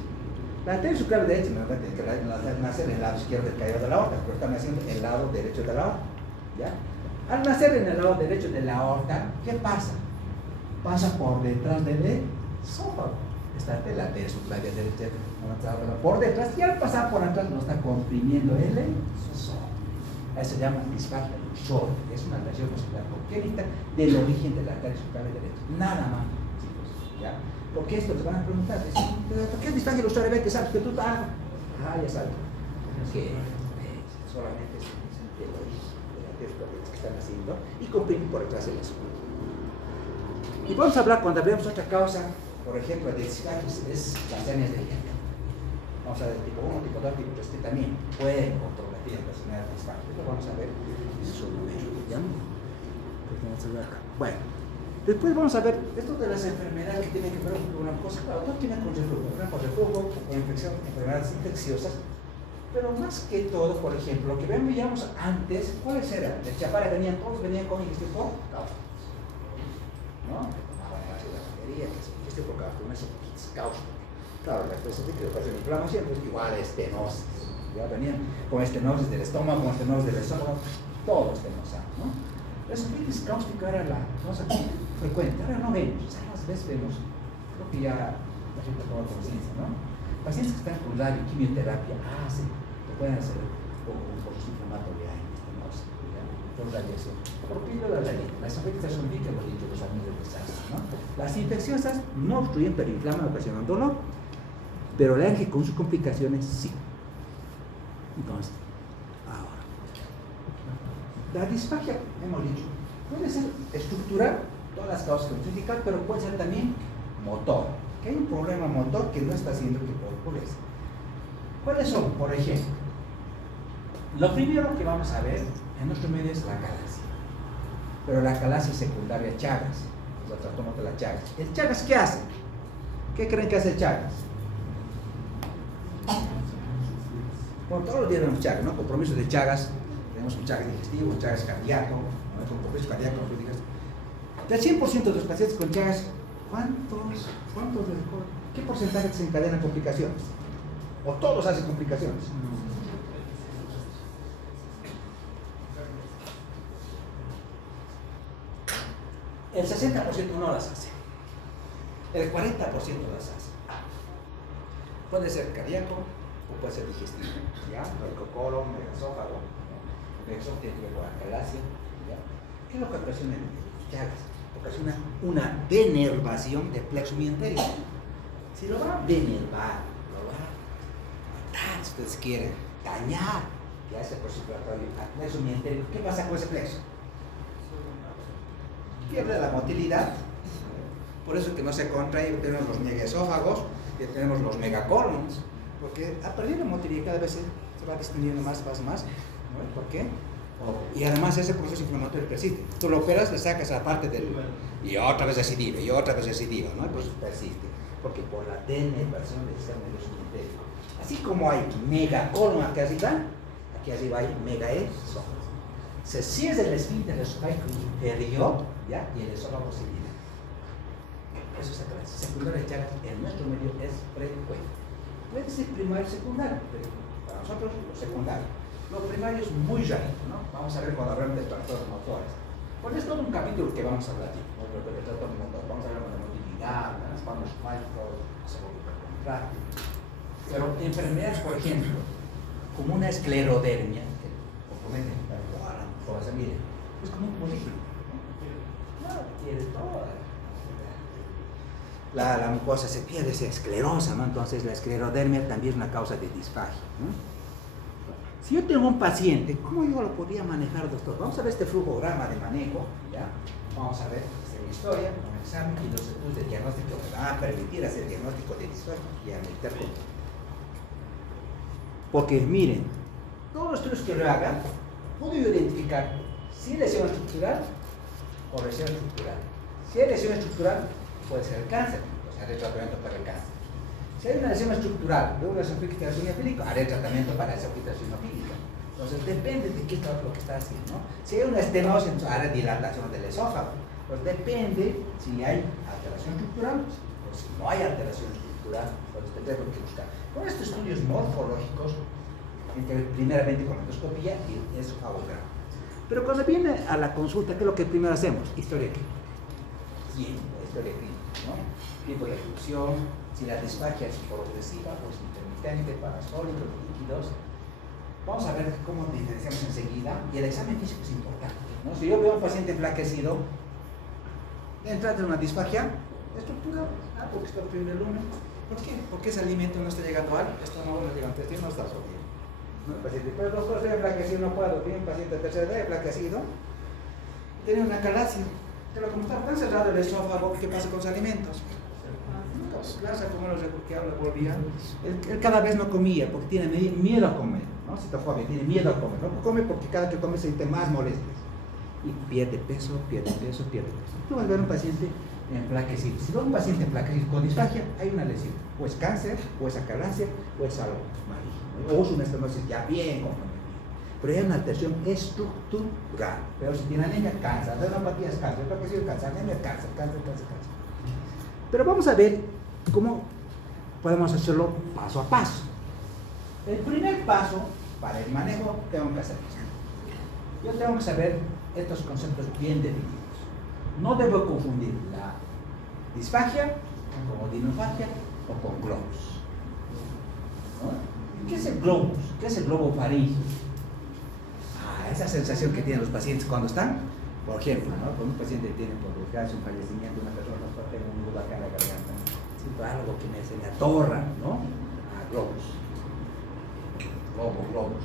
La arteria subclavia derecha normalmente tiene que nacer en el lado izquierdo del caído de la aorta, pero está naciendo en el lado derecho de la aorta, ¿ya? Al nacer en el lado derecho de la aorta, ¿qué pasa? Pasa por detrás del esófago. Esta arteria subclavia derecha por detrás, y al pasar por atrás nos está comprimiendo el esófago. Eso se llama disfagia lusoria, es una alteración vascular congénita del origen de la arteria subclavia derecha. Nada más, chicos, ¿ya? Porque esto te van a preguntar, ¿por qué es disfagia lusoria? Ve que sabes que tú ya sabes. Que solamente es el origen de la arteria subclavia que están haciendo y comprime por detrás el esófago. Y vamos a hablar cuando hablemos otra causa, por ejemplo, de disfagia, es las hernias de hiato. Vamos a ver tipo 1, tipo 2, tipo 3, que también pueden comprometer la personalidad de disfagia. Esto vamos a ver en su momento, ¿ya? Vamos a ver acá. Bueno, después vamos a ver esto de las enfermedades que tienen que ver con una cosa, claro, todo tiene con reflujo, con infección, enfermedades infecciosas, pero más que todo, por ejemplo, lo que veíamos antes, ¿cuáles eran? De Chapara todos venían con ingestión por causa, ¿no? Tomaban la batería, que se ingestión por causa, una esofagitis cáustica. Claro, la especificidad que pasa en inflamación, pues igual estenosis, ya venían con estenosis del estómago, con estenosis del esófago, todo estenosado, ¿no? La esofagitis cáustica era la cosa frecuente, ahora no vemos, a veces vemos, creo que ya la gente toma conciencia, ¿no? Pacientes que están con radio, quimioterapia, sí, que pueden hacer un proceso inflamatorio, estenosis, por radiación, por píldora de la esofagitis eosinofílica, hemos dicho, los anillos de Chasky, ¿no? Las infecciosas no obstruyen, pero inflaman, ocasionan dolor. Pero la alergia con sus complicaciones sí. Entonces, ahora, la disfagia, hemos dicho, puede ser estructural, todas las causas que hemos indicado, pero puede ser también motor. Que hay un problema motor que no está haciendo que ocurra. ¿Cuáles son? Por ejemplo, lo primero que vamos a ver en nuestro medio es la calasia. Pero la calasia secundaria Chagas, los trastornos de la Chagas. ¿El Chagas qué hace? ¿Qué creen que hace el Chagas? Bueno, todos los días tenemos Chagas, ¿no? Compromisos de Chagas, tenemos un Chagas digestivo, un Chagas cardíaco, un compromiso cardíaco, Del 100% de los pacientes con Chagas, ¿qué porcentaje desencadena complicaciones? ¿O todos hacen complicaciones? El 60% no las hace. El 40% las hace. Puede ser cardíaco o puede ser digestivo. ¿Ya? El colon, el esófago, el esófago tiene que ver con la calasia. ¿Ya? ¿Qué es lo que ocasiona en Chagas? Ocasiona una denervación del plexo mientérico. Si lo va a denervar, lo va a matar, si ustedes quieren, dañar, ya ese plexo circulatorio, al plexo mientérico, ¿qué pasa con ese plexo? Pierde la motilidad, por eso es que no se contrae, tenemos los megaesófagos y tenemos los megacolons, porque ha perdido la motilidad, cada vez se va distendiendo más, ¿no? ¿Por qué? Y además ese proceso inflamatorio persiste. Tú lo operas, le sacas la parte del... y otra vez recidiva, y otra vez recidiva, ¿no? Pues persiste, porque por la denervación del sistema nervioso entérico. Así como hay megacolon aquí arriba hay megaesófago. Se cierra el esfínter esofágico inferior, ¿ya? Y el esófago se llena. Eso es atrás. Secundaria de Chagas en nuestro medio es frecuente. Puede ser primario y secundario, pero para nosotros lo secundario. Lo primario es muy raro, ¿no? Vamos a ver cuando hablamos de trastornos motores. Pues es todo un capítulo que vamos a hablar aquí. Vamos a hablar de motilidad, de las palmas fálicos, hipercontráctil. Pero enfermedades, por ejemplo, como una esclerodermia, que compromete la mucosa, mire, es como un polígono. Claro, tiene toda. La mucosa se pierde, se esclerosa, ¿no? Entonces la esclerodermia también es una causa de disfagia, ¿no? Si yo tengo un paciente, ¿cómo yo lo podría manejar, doctor? Vamos a ver este flujograma de manejo, ¿ya? Vamos a ver mi historia, un examen y los estudios de diagnóstico me van a permitir hacer diagnóstico de disfagia y analizar con. Porque miren, todos los estudios que lo hagan, puedo identificar si es lesión estructural o lesión estructural. Si hay lesión estructural, puede ser el cáncer, o sea, haré tratamiento para el cáncer. Si hay una lesión estructural de una esofígica eosinofílica, haré tratamiento para esa esofígica eosinofílica. Entonces depende de qué es lo que está haciendo, ¿no? Si hay una estenosis, entonces haré dilatación del esófago. Pues depende si hay alteración estructural o si no hay alteración estructural, pues tendremos que buscar. Con estos estudios morfológicos, primeramente con endoscopía y esofagograma. Pero cuando viene a la consulta, ¿qué es lo que primero hacemos? Historia clínica. Bien, historia clínica, ¿no? Tipo de ejecución, si la disfagia es progresiva o es intermitente para sólidos, líquidos. Vamos a ver cómo diferenciamos enseguida. Y el examen físico es importante, ¿no? Si yo veo a un paciente enflaquecido, entra en una disfagia estructural, porque está oprimiendo el lumen. ¿Por qué? Porque ese alimento no está llegando al estómago, no llega al intestino, no está absorbiendo. ¿No? El paciente, pero doctor, estoy enflaquecido, no puedo. Tiene un paciente de tercera edad enflaquecido, tiene una calasia. Pero como está tan cerrado el esófago, ¿qué pasa con los alimentos? Plaza, como los que habla volvía, él cada vez no comía porque tiene miedo a comer, ¿no? Citofobia, tiene miedo a comer, no come porque cada que come se siente más molestias y pierde peso. Tú vas a ver un paciente enflaquecido. Si ves un paciente enflaquecido con disfagia, hay una lesión, o es cáncer, o es acalasia, o es algo maligno, o es una estenosis ya bien comprometida. Pero hay una alteración estructural. Pero si tiene anemia, cáncer, adenopatia es cáncer, enflaquecido, cáncer, anemia, cáncer. Pero vamos a ver cómo podemos hacerlo paso a paso. El primer paso para el manejo tengo que hacer esto. Yo tengo que saber estos conceptos bien definidos. No debo confundir la disfagia con odinofagia o con globus. ¿No? ¿Qué es el globus? ¿Qué es el globo faríngeo? Esa sensación que tienen los pacientes cuando están, por ejemplo, ¿no? Cuando un paciente tiene por desgracia un fallecimiento, una persona no tiene un nudo acá en la garganta, siento algo que se me atorra, ¿no? Globus,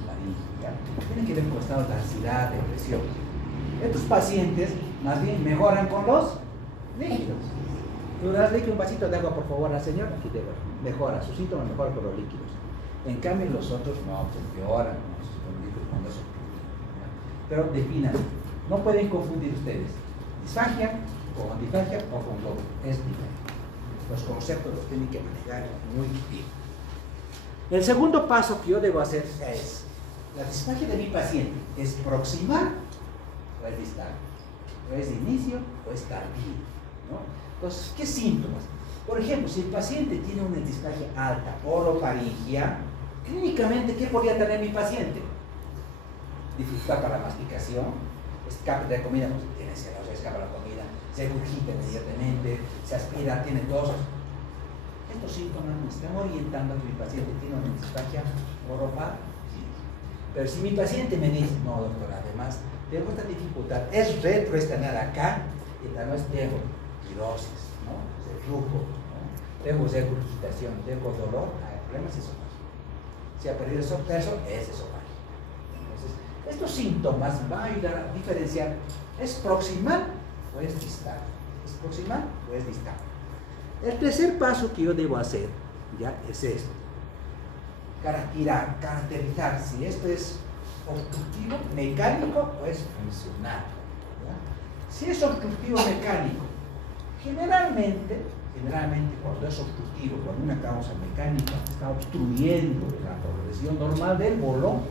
laringe, tiene que ver con estados de ansiedad, depresión. Estos pacientes más bien mejoran con los líquidos. Tú das un vasito de agua por favor a la señora, aquí te mejora, su síntoma mejora con los líquidos. En cambio los otros no, pues empeoran con líquidos cuando eso. Pero definan, no pueden confundir ustedes disfagia con disfagia o con globo, es diferente. Los conceptos los tienen que manejar muy bien. El segundo paso que yo debo hacer es, ¿la disfagia de mi paciente es proximal o es distal? o es de inicio o es tardío, ¿no? Entonces, ¿qué síntomas? Por ejemplo, si el paciente tiene una disfagia alta, orofaringia, clínicamente, ¿qué podría tener mi paciente? Dificultad para la masticación, escape de comida, pues tiene celos, escapa la comida, se regurgita inmediatamente, se aspira, tiene tos. Estos síntomas me están orientando a que mi paciente tiene una disfagia orofaringia. Pero si mi paciente me dice, no doctor, además tengo esta dificultad, es retroesternal acá, y tal vez tengo tirosis, ¿no? Reflujo, ¿no? Tengo regurgitación, tengo dolor, el problema es esofágico. Si ha perdido el peso, es esofágico. Entonces, estos síntomas van a ayudar a diferenciar, ¿es proximal o es distal? ¿Es proximal o es distal? El tercer paso que yo debo hacer, ya, es esto. Caracterizar si esto es obstructivo mecánico o es funcional, ¿ya? Si es obstructivo mecánico, generalmente cuando es obstructivo, cuando una causa mecánica está obstruyendo la progresión normal del bolón,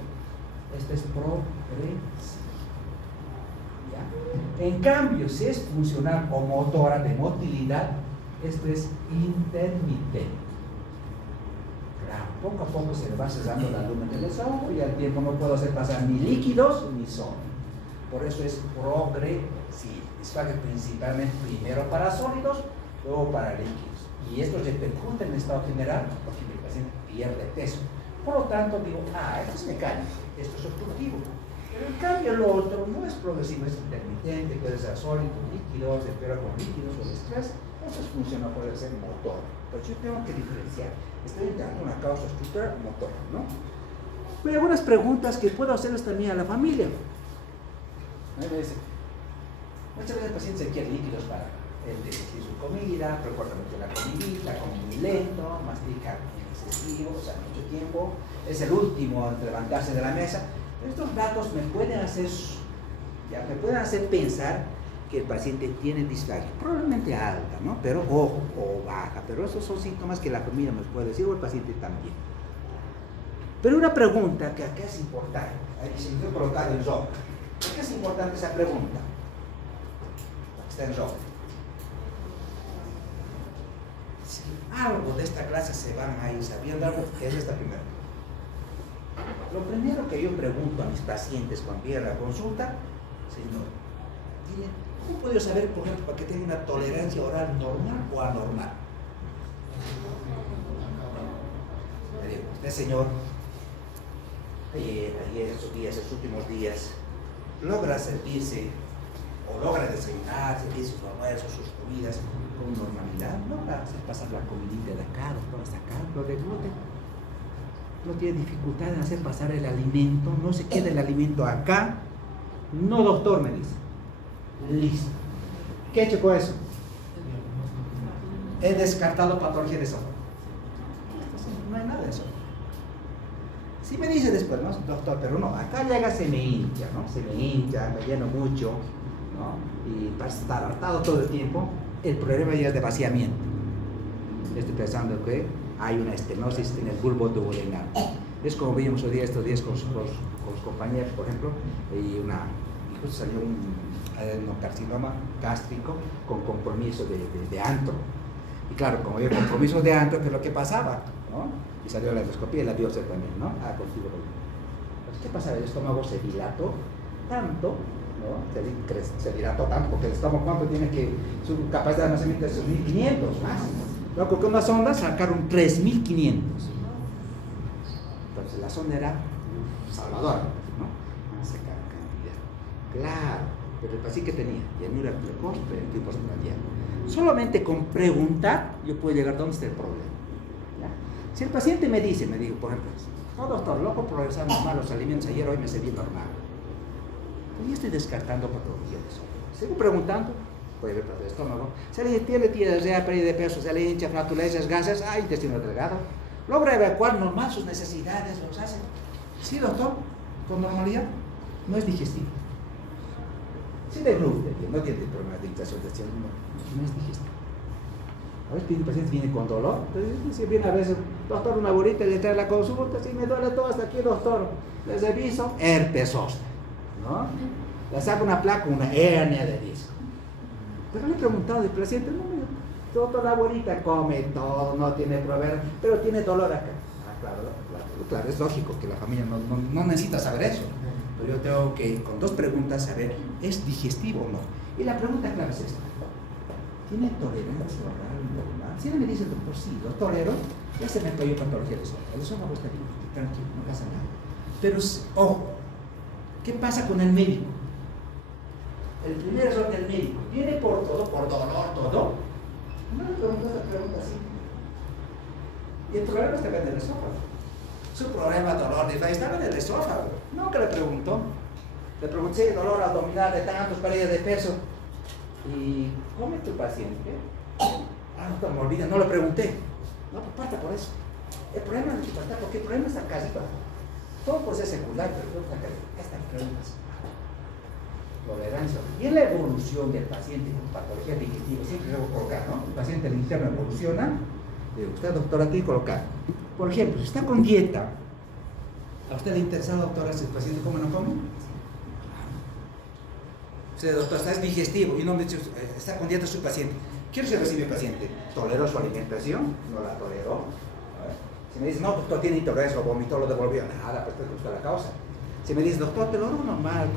esto es progresivo, ¿ya? En cambio, si es funcional o motora de motilidad, esto es intermitente. Poco a poco se le va cerrando la lumen del esófago y al tiempo no puedo hacer pasar ni líquidos ni sólidos. Por eso es progresivo. Disfagia principalmente primero para sólidos, luego para líquidos. Y esto repercute en el estado general porque el paciente pierde peso. Por lo tanto, digo, esto es mecánico, esto es obstructivo. Pero en cambio lo otro no es progresivo, es intermitente, puede ser sólido, líquido, se empeora con líquidos o el estrés. Eso es funcional, puede ser motor. Pero yo tengo que diferenciar. Estoy entrando una causa estructural motor, ¿no? Hay algunas preguntas que puedo hacerles también a la familia. Me dice, muchas veces el paciente se quiere líquidos para digestir su comida, pero corta mucho la comidita, come muy lento, mastica en excesivo, o sea, mucho tiempo, es el último en levantarse de la mesa. Estos datos me pueden hacer pensar que el paciente tiene disfagia, probablemente alta, ¿no? Pero ojo, o baja, pero esos son síntomas que la familia nos puede decir, o el paciente también. Pero una pregunta que acá es importante, ahí se me dio colocado en rojo. ¿Por qué es importante esa pregunta? Está en rojo. Si algo de esta clase se van a ir sabiendo, algo es esta primera. Lo primero que yo pregunto a mis pacientes cuando vienen a la consulta, señor, ¿cómo puedo saber, por ejemplo, para que tenga una tolerancia oral normal o anormal? Le digo, usted, señor, ayer, estos últimos días, logra servirse o logra desayunar, servir sus almuerzos, sus comidas con normalidad, logra hacer pasar la comidita de acá, doctor, hasta acá, lo de gluten. No tiene dificultad en hacer pasar el alimento, no se queda el alimento acá. No, doctor, me dice. Listo. ¿Qué he hecho con eso? He descartado patología de esófago. No hay nada de eso. Si me dice después, ¿no? Doctor, pero no, acá llega, se me hincha, ¿no? Se me hincha, me lleno mucho, ¿no? Y para estar hartado todo el tiempo, el problema ya es de vaciamiento. Estoy pensando que hay una estenosis en el bulbo duodenal. Es como vimos hoy día, estos días con los compañeros, por ejemplo, y justo salió un adenocarcinoma gástrico con compromiso de antro. Y claro, como había compromiso de antro, ¿qué es lo que pasaba? ¿No? Y salió la endoscopía y la biopsia también, ¿no? Contigo. Entonces, ¿qué pasa? El estómago se dilató tanto, ¿no? Se dilató tanto, porque el estómago, ¿cuánto tiene que? Su capacidad de almacenamiento es 1500 más. Luego, con una sonda sacaron 3500. Entonces, la sonda era salvadora, ¿no? Sacar cantidad. Claro, pero el paciente que tenía llanura precoz, tipo espontaneal. Solamente con preguntar, yo puedo llegar a dónde está el problema. ¿Ya? Si el paciente me digo, por ejemplo, no, doctor, loco, progresamos mal los alimentos, ayer, hoy me serví normal. Pues yo estoy descartando patología de esófago. Sigo preguntando, puede haber problema de estómago. Se le tiene diarrea, pérdida de peso, se le hincha, flatulencias, gases, intestino delgado. Logra evacuar normal sus necesidades, los hace. Sí, doctor, con normalidad, no es digestivo. Sí, de gluten, no tiene problema de inflación de intestino, no es digestivo. A veces el paciente viene con dolor, entonces si viene a veces, doctor, una bolita, le trae la consulta, si me duele todo hasta aquí, doctor, les reviso, herpes zóster, ¿no? Le saco una placa, una hernia de disco. Pero le he preguntado al paciente, no, mira, toda la abuelita come todo, no tiene problema, pero tiene dolor acá. Ah, claro, es lógico que la familia no necesita saber eso. Pero yo tengo que, con 2 preguntas, saber, ¿es digestivo o no? Y la pregunta clave es esta. ¿Tiene tolerancia oral normal? Si no me dice el doctor, sí, lo tolero, ya se me cayó patología del esófago. El esófago está bien, tranquilo, no pasa nada. Pero, ojo, ¿qué pasa con el médico? El primer error del médico, ¿viene por todo, por dolor, todo? No le preguntó esa pregunta así. Y el problema estaba en el esófago. Su problema, dolor, estaba en el esófago. No que le preguntó. Le pregunté, dolor abdominal de tantos pérdidas de peso. ¿Y come tu paciente? Ah, no me olvides, no le pregunté. No, pues parta por eso. El problema no es que parta, porque el problema está casi bajo. Todo puede ser secundario, pero esta pregunta es tolerancia. Y en la evolución del paciente con patología digestiva, siempre debo colocar, ¿no? El paciente del interno evoluciona, usted, doctora, tiene que colocar. Por ejemplo, si está con dieta, ¿a usted le interesa, doctora, si el paciente come o no come? Usted, doctor, está digestivo y no me dice, está con dieta su paciente. Quiero saber si mi paciente toleró su alimentación, no la toleró. Si me dice, no, doctor, tiene intolerancia, lo vomitó, lo devolvió, nada, pues busca la causa. Si me dice, doctor, te lo hago normal,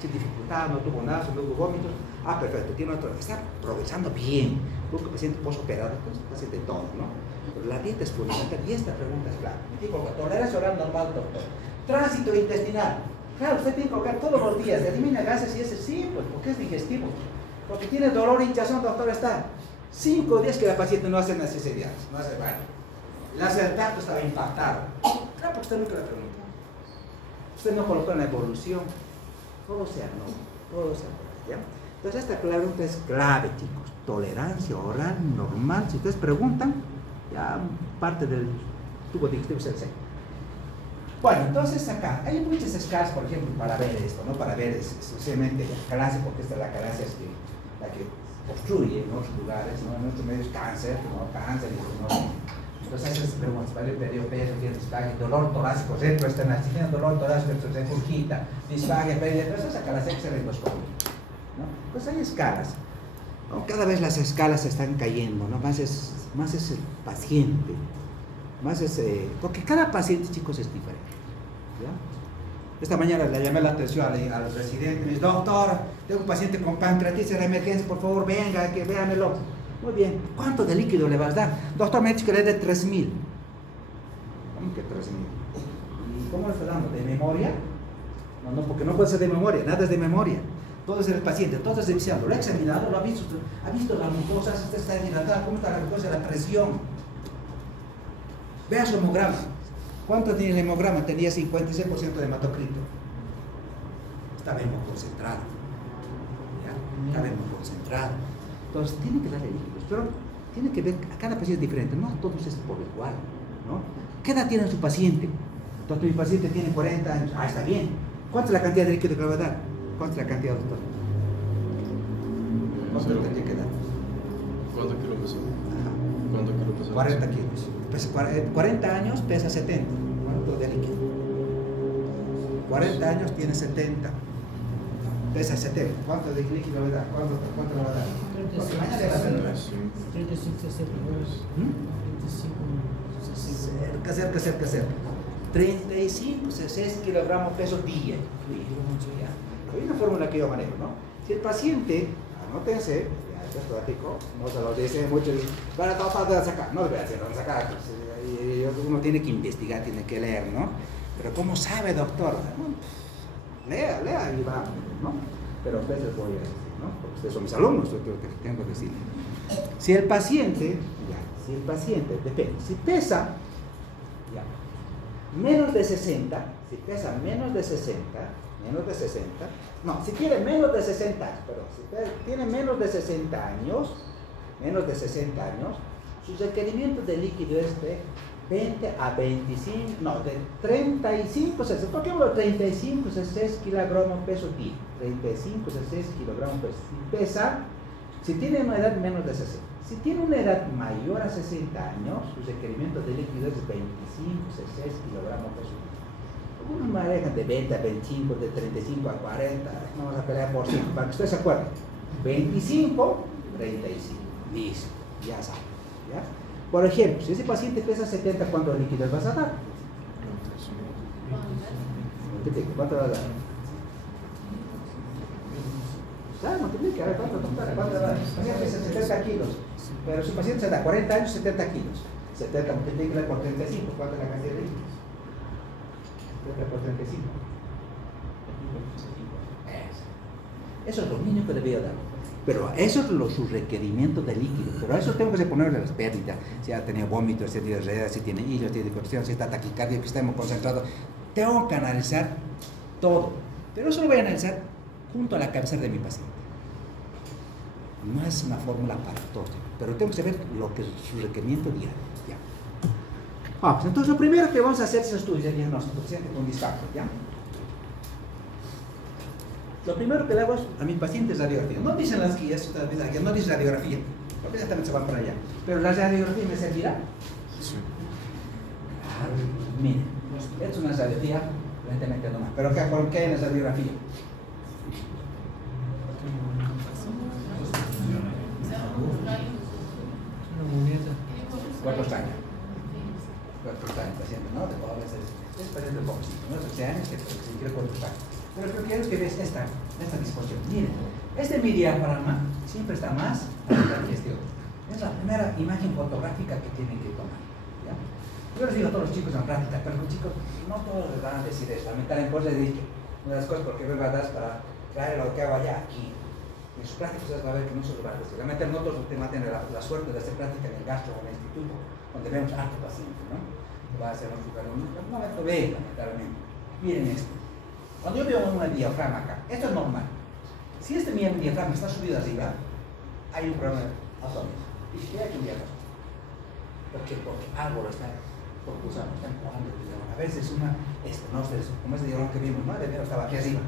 sin dificultad, no tuvo nada, no tuvo vómitos, ah, perfecto, tiene otro, está progresando bien. Busca paciente postoperado, pues paciente todo, ¿no? Pero la dieta es fundamental y esta pregunta es clara. Me digo, tolerancia oral normal, doctor. Tránsito intestinal. Claro, usted tiene que colocar todos los días, elimina gases y ese sí, pues porque es digestivo. Porque tiene dolor e hinchazón, doctor, está 5 días que la paciente no hace necesidades, no hace baño. El acetato estaba impactado. Claro, porque usted nunca le preguntó. Usted no colocó en la evolución. Todo sea no, todo sea no, ¿ya? Entonces esta pregunta es clave, chicos. Tolerancia oral normal. Si ustedes preguntan, ya parte del tubo digestivo se enseña. Bueno, entonces acá hay muchas escalas, por ejemplo, para ver esto, ¿no? Para ver especialmente la calasia, porque esta es la calasia la que obstruye en otros lugares, ¿no? En nuestros medios cáncer, ¿no? Cáncer, ¿no? Entonces esas preguntas, ¿vale? Periopeso, tiene disfagia, dolor torácico retroesternal, si tiene dolor torácico regurgita, disfagia, pérdida, entonces esa calasia hay que ser endoscopia, ¿no? Pues hay escalas, ¿no? Cada vez las escalas están cayendo, ¿no? Más es el paciente, porque cada paciente, chicos, es diferente, ¿ya? Esta mañana le llamé la atención al residente, me dice, doctor, tengo un paciente con pancreatitis en la emergencia, por favor, venga, que véamelo. Muy bien, ¿cuánto de líquido le vas a dar? Doctor, me ha dicho que le dé 3.000. ¿Cómo que 3.000? ¿Y cómo le está dando? ¿De memoria? No, porque no puede ser de memoria, nada es de memoria. Todo es del paciente, todo es deficiente. Lo ha examinado, lo ha visto la glucosa, usted está dilatada, ¿cómo está la glucosa? La presión. Vea su hemograma. ¿Cuánto tiene el hemograma? Tenía 56% de hematocrito. Estaba hemoconcentrado. ¿Ya? Estaba hemoconcentrado. Entonces, tiene que darle líquidos, pero tiene que ver, a cada paciente es diferente, no todos es por igual, ¿no? ¿Qué edad tiene su paciente? Entonces, mi paciente tiene 40 años, ah, está bien. ¿Cuánta es la cantidad de líquido que le va a dar? ¿Cuánta es la cantidad, doctor? ¿Cuánto tendría que dar? ¿Cuántos kilos pesó? Ajá. ¿Cuántos kilos pesó? 40 kilos. Pues 40 años pesa 70. ¿Cuánto de líquido? 40 años tiene 70. Pesa 70. ¿Cuánto de líquido le da? ¿Cuánto le va a dar? 35, 60. Cerca. 35, 60 kilogramos peso día. Hay una fórmula que yo manejo, ¿no? Si el paciente, anótense, ya es práctico, no se lo dice mucho, para tratar de sacar, no debería hacerlo, sacar, pues, uno tiene que investigar, tiene que leer, ¿no? Pero ¿cómo sabe, doctor? Lea y va, ¿no? Pero a ustedes les voy a decir, ¿no? Porque ustedes son mis alumnos, yo tengo que decirles. Si el paciente, depende, si pesa, menos de 60, si pesa menos de 60, no, si tiene menos de 60 años, perdón, si tiene menos de 60 años, sus requerimientos de líquido es de 20 a 25, no, de 35, 60, ¿por qué hablo de 35, 66 kilogramos peso día? 35, 66 kilogramos peso. Si pesa, si tiene una edad menos de 60, si tiene una edad mayor a 60 años, sus requerimientos de líquido es 25, 66 kilogramos peso día. Algunos manejan de 20 a 25, de 35 a 40. Vamos a pelear por 5, para que ustedes se acuerden. 25, 35. Listo, ya saben. ¿Ya? Por ejemplo, si ese paciente pesa 70, ¿cuántos líquidos vas a dar? ¿Cuánto vas a dar? Claro, multiplica, a ver, ¿cuánto va a dar? El paciente pesa 70 kilos, pero si el paciente se da 40 años, 70 kilos. 70 multiplica por 35, ¿cuánto es la cantidad de líquidos? 70 por 35. Eso es lo mínimo que debía dar. Pero eso es su requerimiento de líquido. Pero a eso tengo que ponerle las pérdidas. Si ha tenido vómito, si tiene diarrea, si tiene hilo, si tiene cortisol, si está taquicardia, que estemos concentrados. Tengo que analizar todo. Pero eso lo voy a analizar junto a la cabecera de mi paciente. No es una fórmula para todos. Pero tengo que saber lo que es su requerimiento diario. ¿Ya? Vamos, entonces lo primero que vamos a hacer es estudios de diagnóstico paciente con disfagia. ¿Ya? Lo primero que le hago es a mi paciente es radiografía. No dicen las guías, no dice radiografía, porque exactamente se van para allá. Pero la radiografía me servirá. Sí. Miren, esto es una radiografía, evidentemente no más. Pero ¿por qué en la radiografía? Cuatro años. Paciente, ¿no? De todas veces. Es paciente de pobrecito, ¿no? 12 años que se quiere cuatro años. Pero lo que quiero es que veas esta disposición. Miren, mi diafragma siempre está más arriba que este otro. Es la primera imagen fotográfica que tienen que tomar. ¿Ya? Yo les digo a todos los chicos en práctica, pero los chicos no todos les van a decir eso. Lamentablemente les he dicho una de las cosas porque me va a dar para traer lo que hago allá aquí. En sus prácticas ustedes van a ver que no se lo van a decir. Lamentablemente nosotros van a tener la suerte de hacer práctica en el gastro o en el instituto, donde vemos harto paciente, ¿no? Va a ser un lugar donde no lo ve, lamentablemente. Miren esto. Cuando yo veo una diafragma acá, esto es normal. Si mi diafragma está subido arriba, hay un problema abdominal. ¿Y qué hay un diafragma? ¿Por qué? Porque algo lo está propulsando, está empujando el diafragma. A veces una estenosis, como ese diafragma que vimos, ¿no? El diafragma estaba aquí arriba.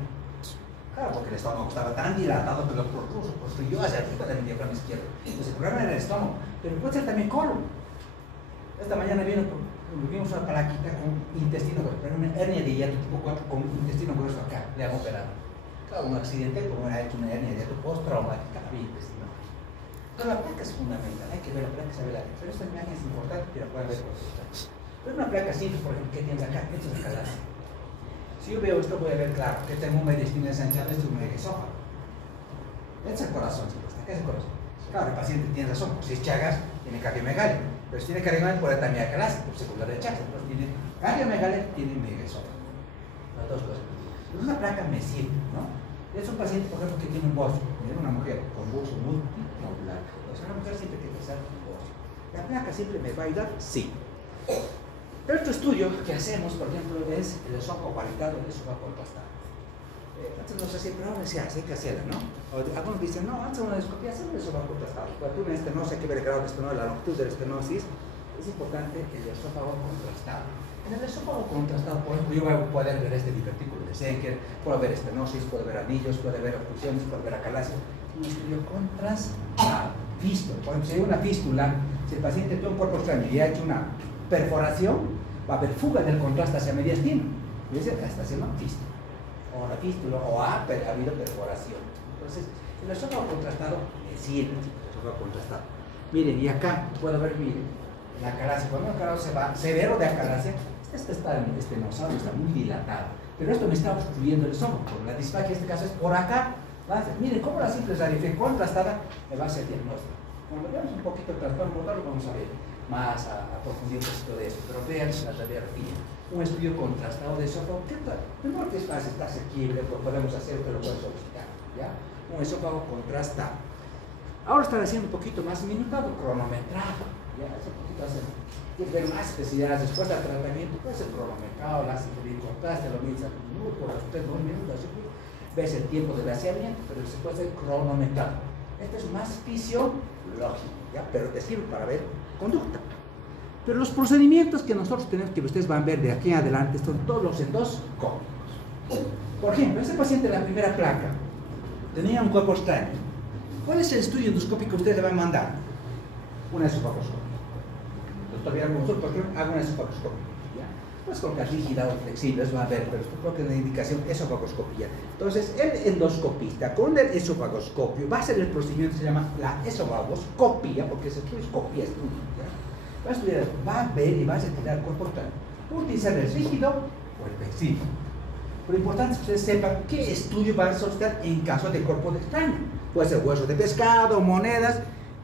Claro, porque el estómago estaba tan dilatado que lo propuso, construyó hacia arriba del diafragma izquierdo. Entonces el problema era el estómago, pero puede ser también colon. Esta mañana vimos una plaquita con intestino grueso, pero una hernia de hiato tipo 4 con intestino grueso acá, le han operado. Claro, un accidente como ha hecho una hernia de hiato postraumática a mi intestino. Pero la placa es fundamental, hay que ver la placa, saber la. Pero esta imagen es importante que la puedan ver por esta. Pero una placa simple, por ejemplo, ¿qué tienes acá? Esto es acá. Si yo veo esto, voy a ver claro que tengo un mediastino ensanchado, esto es un esófago. Este es el corazón, acá es el corazón. Claro, el paciente tiene razón, si es Chagas, tiene cardiomegalia. Pero si tiene cardiomegalia, puede también acalasia, por secundaria de Chagas. Entonces tiene cardiomegalia, tiene megaesófago. Las dos cosas. Pero una placa me sirve, ¿no? Es un paciente, por ejemplo, que tiene un bocio, tiene una mujer con bocio multinodular. O sea, una mujer siempre tiene que usar un bocio. ¿La placa siempre me va a ayudar? Sí. Pero otro estudio que hacemos, por ejemplo, es el esófago validado, el esófago contrastado. Antes no se hacía, pero ahora se hace, hay que hacerla, ¿no? O algunos dicen, no, antes de una endoscopia, hacer un esófago contrastado. Cuando tú una estenosis, hay que ver el grado de estenosis, la longitud de la estenosis, es importante el esófago contrastado. En el esófago contrastado, por ejemplo, yo voy a poder ver este divertículo de Senker, puedo ver estenosis, puedo ver anillos, puedo ver obstrucciones, puedo ver acalasia. Un estudio contrastado, visto. Por ejemplo, si hay una fístula, si el paciente tiene un cuerpo extraño y ha hecho una perforación, va a haber fuga del contraste hacia mediastino. Y esa está haciendo fístula. O la fístula, o ha habido perforación. Entonces, el esófago contrastado me sirve, el esófago contrastado. Miren, y acá puedo ver, miren, la acalasia. Cuando una acalasia se va severo de acalasia, este estenosado está muy dilatado. Pero esto me está obstruyendo el esófago. Por la disfagia, en este caso es por acá. Miren, cómo la simple radiografía contrastada me va a hacer diagnóstico. Cuando veamos un poquito el trastorno motor, lo vamos a ver más a profundidad de esto, pero vean la radiografía, un estudio contrastado de esófago, primero que es fácil, está asequible, pues podemos hacer, pero lo puedes solicitar, ¿ya? Un esófago contrastado. Ahora están haciendo un poquito más minutado, cronometrado, ¿ya? Hace un poquito hacer, tiene que ver más especialidades, después del tratamiento, puede ser cronometrado, la contraste, lo mismo, por los 2 minutos, así, ves el tiempo de vaciamiento, pero se puede hacer cronometrado. Este es más fisiológico, ¿ya? Pero te sirve para ver conducta. Pero los procedimientos que nosotros tenemos, que ustedes van a ver de aquí en adelante, son todos los endoscópicos. Por ejemplo, este paciente de la primera placa tenía un cuerpo extraño. ¿Cuál es el estudio endoscópico que ustedes le van a mandar? Una esofagoscopia. Doctor Villalobos, por ejemplo, haga una esofagoscopia. Puedes colocar rígida o flexible, eso va a ver, pero esto creo que es una indicación esofagoscopía. Entonces, el endoscopista con el esofagoscopio va a hacer el procedimiento que se llama la esofagoscopía, porque es copia, estudio. Va a estudiar, va a ver y va a retirar el cuerpo total. Puede utilizar el rígido o el flexible. Lo importante es que ustedes sepan qué estudio van a solicitar en caso de cuerpo de extraño. Puede ser huesos de pescado, monedas.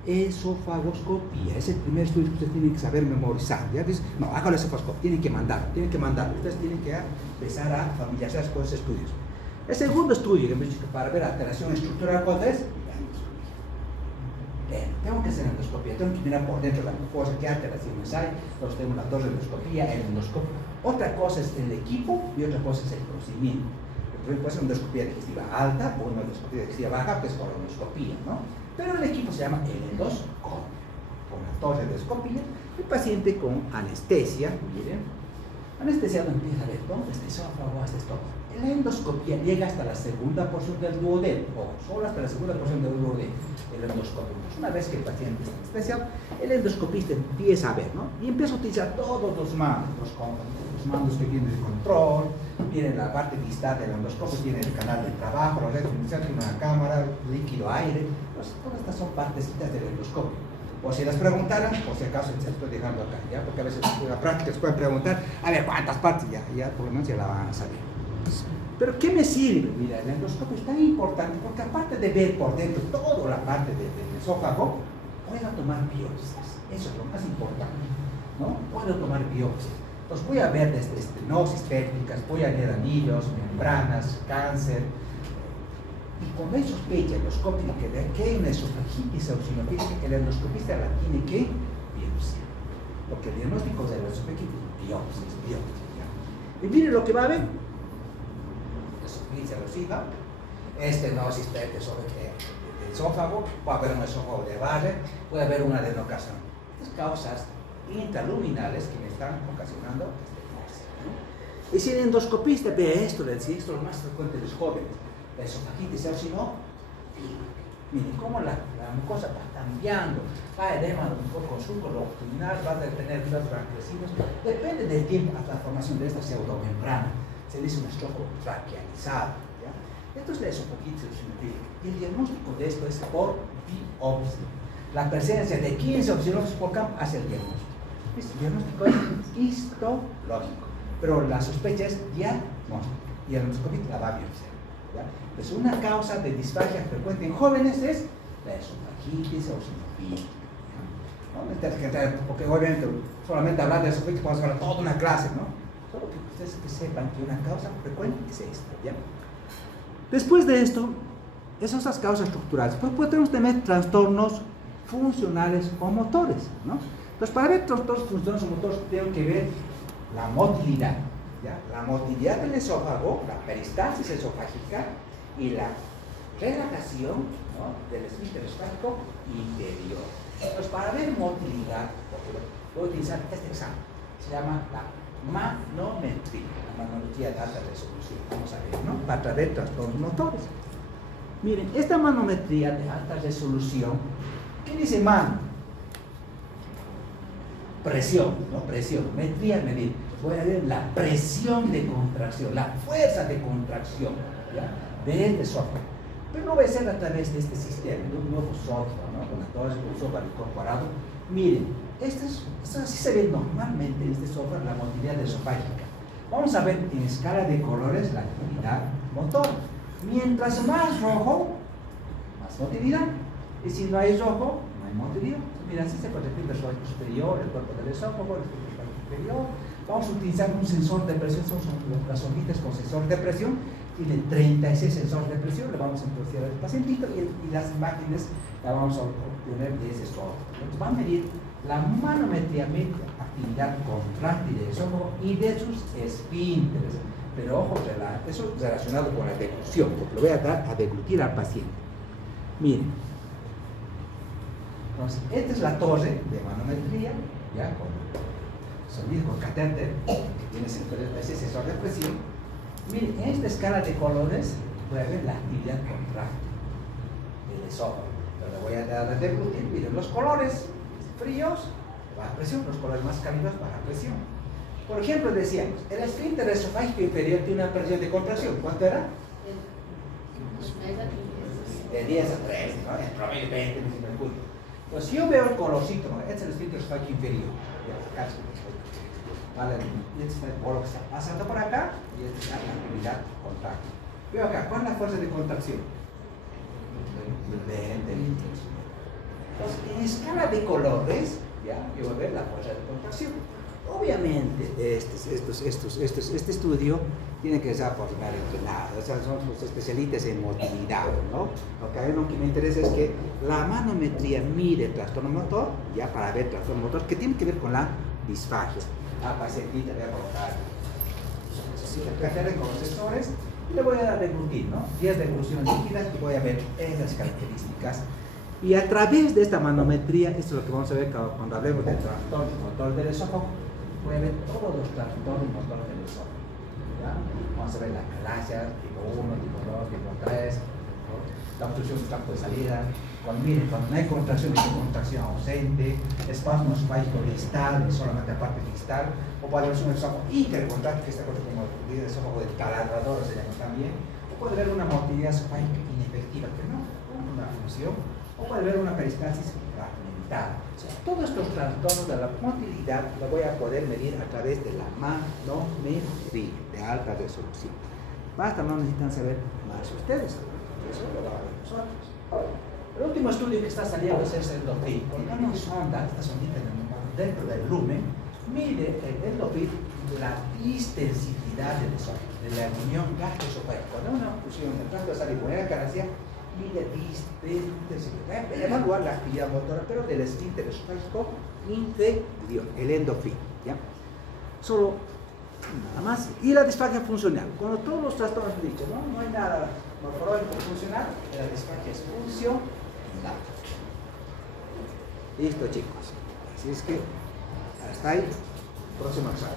Esofagoscopía, es el primer estudio que ustedes tienen que saber memorizar. ¿Ya? Dices, no, hágalo esofagoscopia, tienen que mandarlo. Ustedes tienen que empezar a familiarizarse con esos estudios. El segundo estudio que hemos dicho para ver alteración estructural, ¿cuál es? Tengo que hacer endoscopia, tengo que mirar por dentro la mucosa, qué alteraciones hay. Entonces tengo la endoscopia, el endoscopio. Otra cosa es el equipo y otra cosa es el procedimiento. Puede ser una endoscopia digestiva alta o una endoscopia digestiva baja, pues colonoscopia, ¿no? Pero el equipo se llama el endoscopio. Con la torre de endoscopia, el paciente con anestesia, miren, anestesiado empieza a ver dónde está el esófago, hasta esto. La endoscopia llega hasta la segunda porción del duodeno, o solo hasta la segunda porción del duodeno, el endoscopio. Pues una vez que el paciente está anestesiado, el endoscopista empieza a ver, ¿no? Y empieza a utilizar todos los mandos, los mandos que vienen de control, viene la parte distal del endoscopio, tiene el canal de trabajo, la red inicial, tiene una cámara, líquido, aire, pues todas estas son partecitas del endoscopio. O si las preguntaran, por si acaso se las estoy dejando acá, ¿ya? Porque a veces en la práctica se pueden preguntar, a ver, ¿cuántas partes? Ya por lo menos ya la van a saber. Pero ¿qué me sirve? Mira, el endoscopio es tan importante porque aparte de ver por dentro toda la parte del esófago, puedo tomar biopsias. Eso es lo más importante, ¿no? Puedo tomar biopsias. Entonces voy a ver desde estenosis pépticas, voy a ver anillos, membranas, cáncer. Y cuando hay sospecha endoscópica que hay una esofagitis eosinofílica, el endoscopista la tiene que biopsiar. Porque el diagnóstico de la esofagitis es biopsia. Y mire lo que va a haber. Esofagitis erosiva, estenosis péptica sobre el esófago, puede haber un esófago de base, puede haber una adenocarcinoma. Estas causas intraluminales que me están ocasionando estenosis, ¿no? Y si el endoscopista ve esto, esto es lo más frecuente en los jóvenes, la esofagitis eosinofílica. Miren cómo la mucosa va cambiando, va edema con surco longitudinal, va a tener fibras agresivos, depende del tiempo hasta la formación de esta pseudomembrana. Se dice un estroco traquealizado. ¿Ya? Esto es la esofagitis eosinofílica. Y el diagnóstico de esto es por biopsia. La presencia de 15 opciones por campo hace el diagnóstico. El diagnóstico es histológico, pero la sospecha es diagnóstica. Y el endoscopista la va a biopsiar. Pues una causa de disfagia frecuente en jóvenes es la esofagitis eosinofílica. ¿No? Porque obviamente solamente hablar de esofagitis podemos hablar toda una clase, ¿no? Solo que ustedes sepan que una causa frecuente es esta, ¿ya? Después de esto, esas son las causas estructurales. Pues podemos tener trastornos funcionales o motores, ¿no? Entonces, para ver trastornos funcionales o motores, tengo que ver la motilidad, ¿ya? La motilidad del esófago, la peristalsis esofágica y la relajación, ¿no?, del esfínter esofágico interior. Entonces, para ver motilidad, voy a utilizar este examen. Se llama la manometría, la manometría de alta resolución. Vamos a ver, ¿no? Para ver trastornos motores. Miren, esta manometría de alta resolución, ¿qué dice mano? Presión, ¿no? Presión, metría, medir. Voy a ver la presión de contracción, la fuerza de contracción, ¿ya?, del esófago. Pero no voy a hacer a través de este sistema, de un nuevo software, ¿no?, con la torre de software incorporado. Miren, esto así se ve normalmente en este software, la motilidad esofágica. Vamos a ver en escala de colores la actividad motor. Mientras más rojo, más motilidad. Y si no hay rojo, no hay motilidad. Mira, así se puede repetir el esófago superior, el cuerpo del esófago, el esófago superior. Vamos a utilizar un sensor de presión, son las hojitas con sensor de presión. Tienen 36 sensores de presión, le vamos a introducir al pacientito y las imágenes las vamos a obtener de ese software. Entonces, va a medir la manometría, actividad contráctil del esófago y de sus esfínteres. Pero ojo, eso es relacionado con la deglución, porque lo voy a dar a deglutir al paciente. Miren. Entonces, esta es la torre de manometría, ya con sonido, con catéter, que tiene ese sensor de presión. Miren, en esta escala de colores voy a ver la actividad contráctil del esófago. Pero le voy a dar a deglutir. Miren, los colores fríos, baja presión, los colores más cálidos, baja presión. Por ejemplo, decíamos, el esfínter esofágico inferior tiene una presión de contracción. ¿Cuánto era? De 10 a 3, ¿no? En promedio 20 milímetros. Pues si yo veo el colorcito, ¿no? Este es el esfínter esofágico inferior. Ya, casi. Vale, y este es el bolo que está pasando por acá y esta es la actividad contacto. Veo acá, ¿cuál es la fuerza de contracción? 20 litros. Entonces, en escala de colores, ya, yo voy a ver la fuerza de contracción. Obviamente, este estudio tiene que ser personal entrenado, o sea, son los especialistas en motilidad, ¿no? Lo que a mí lo que me interesa es que la manometría mide el trastorno motor, ya para ver trastorno motor, que tiene que ver con la disfagia. Pacientita, voy a colocar el catéter con los gestores y le voy a deglutir, ¿no? 10 degluciones líquidas y voy a ver esas características. Y a través de esta manometría, esto es lo que vamos a ver cuando hablemos del trastorno motor del esófago, voy a ver todos los trastornos motores del esófago. ¿Ya? Vamos a ver la calasia, tipo 1, tipo 2, tipo 3, ¿no? La obstrucción del campo de salida. Miren, cuando no hay contracción, hay contracción ausente, espasmo esofágico distal, solamente la parte distal, o puede haber un esófago intercontráctil, que está como el esófago del taladrador, se llama también, o puede haber una motilidad esofágica inefectiva, que no cumple una función, o puede haber una peristalsis fragmentada. O sea, todos estos trastornos de la motilidad lo voy a poder medir a través de la manometría de alta resolución. Basta, no necesitan saber más ustedes, eso lo vamos a ver nosotros. El último estudio que está saliendo es el endofil. Con una sonda, esta sondita dentro del lumen, mide el endofil la distensibilidad del esófago, de la unión gastroesofágica. Cuando una fusión del tracto de salida y poner la calasia, mide distensibilidad. Evaluar la actividad motora, pero del esfínter esofágico inferior, el endofil. ¿Ya? Solo nada más. Y la disfagia funcional. Cuando todos los trastornos han dicho, no hay nada morfológico funcional, la disfagia es funcional. Listo, chicos. Así es que hasta ahí, próximo examen.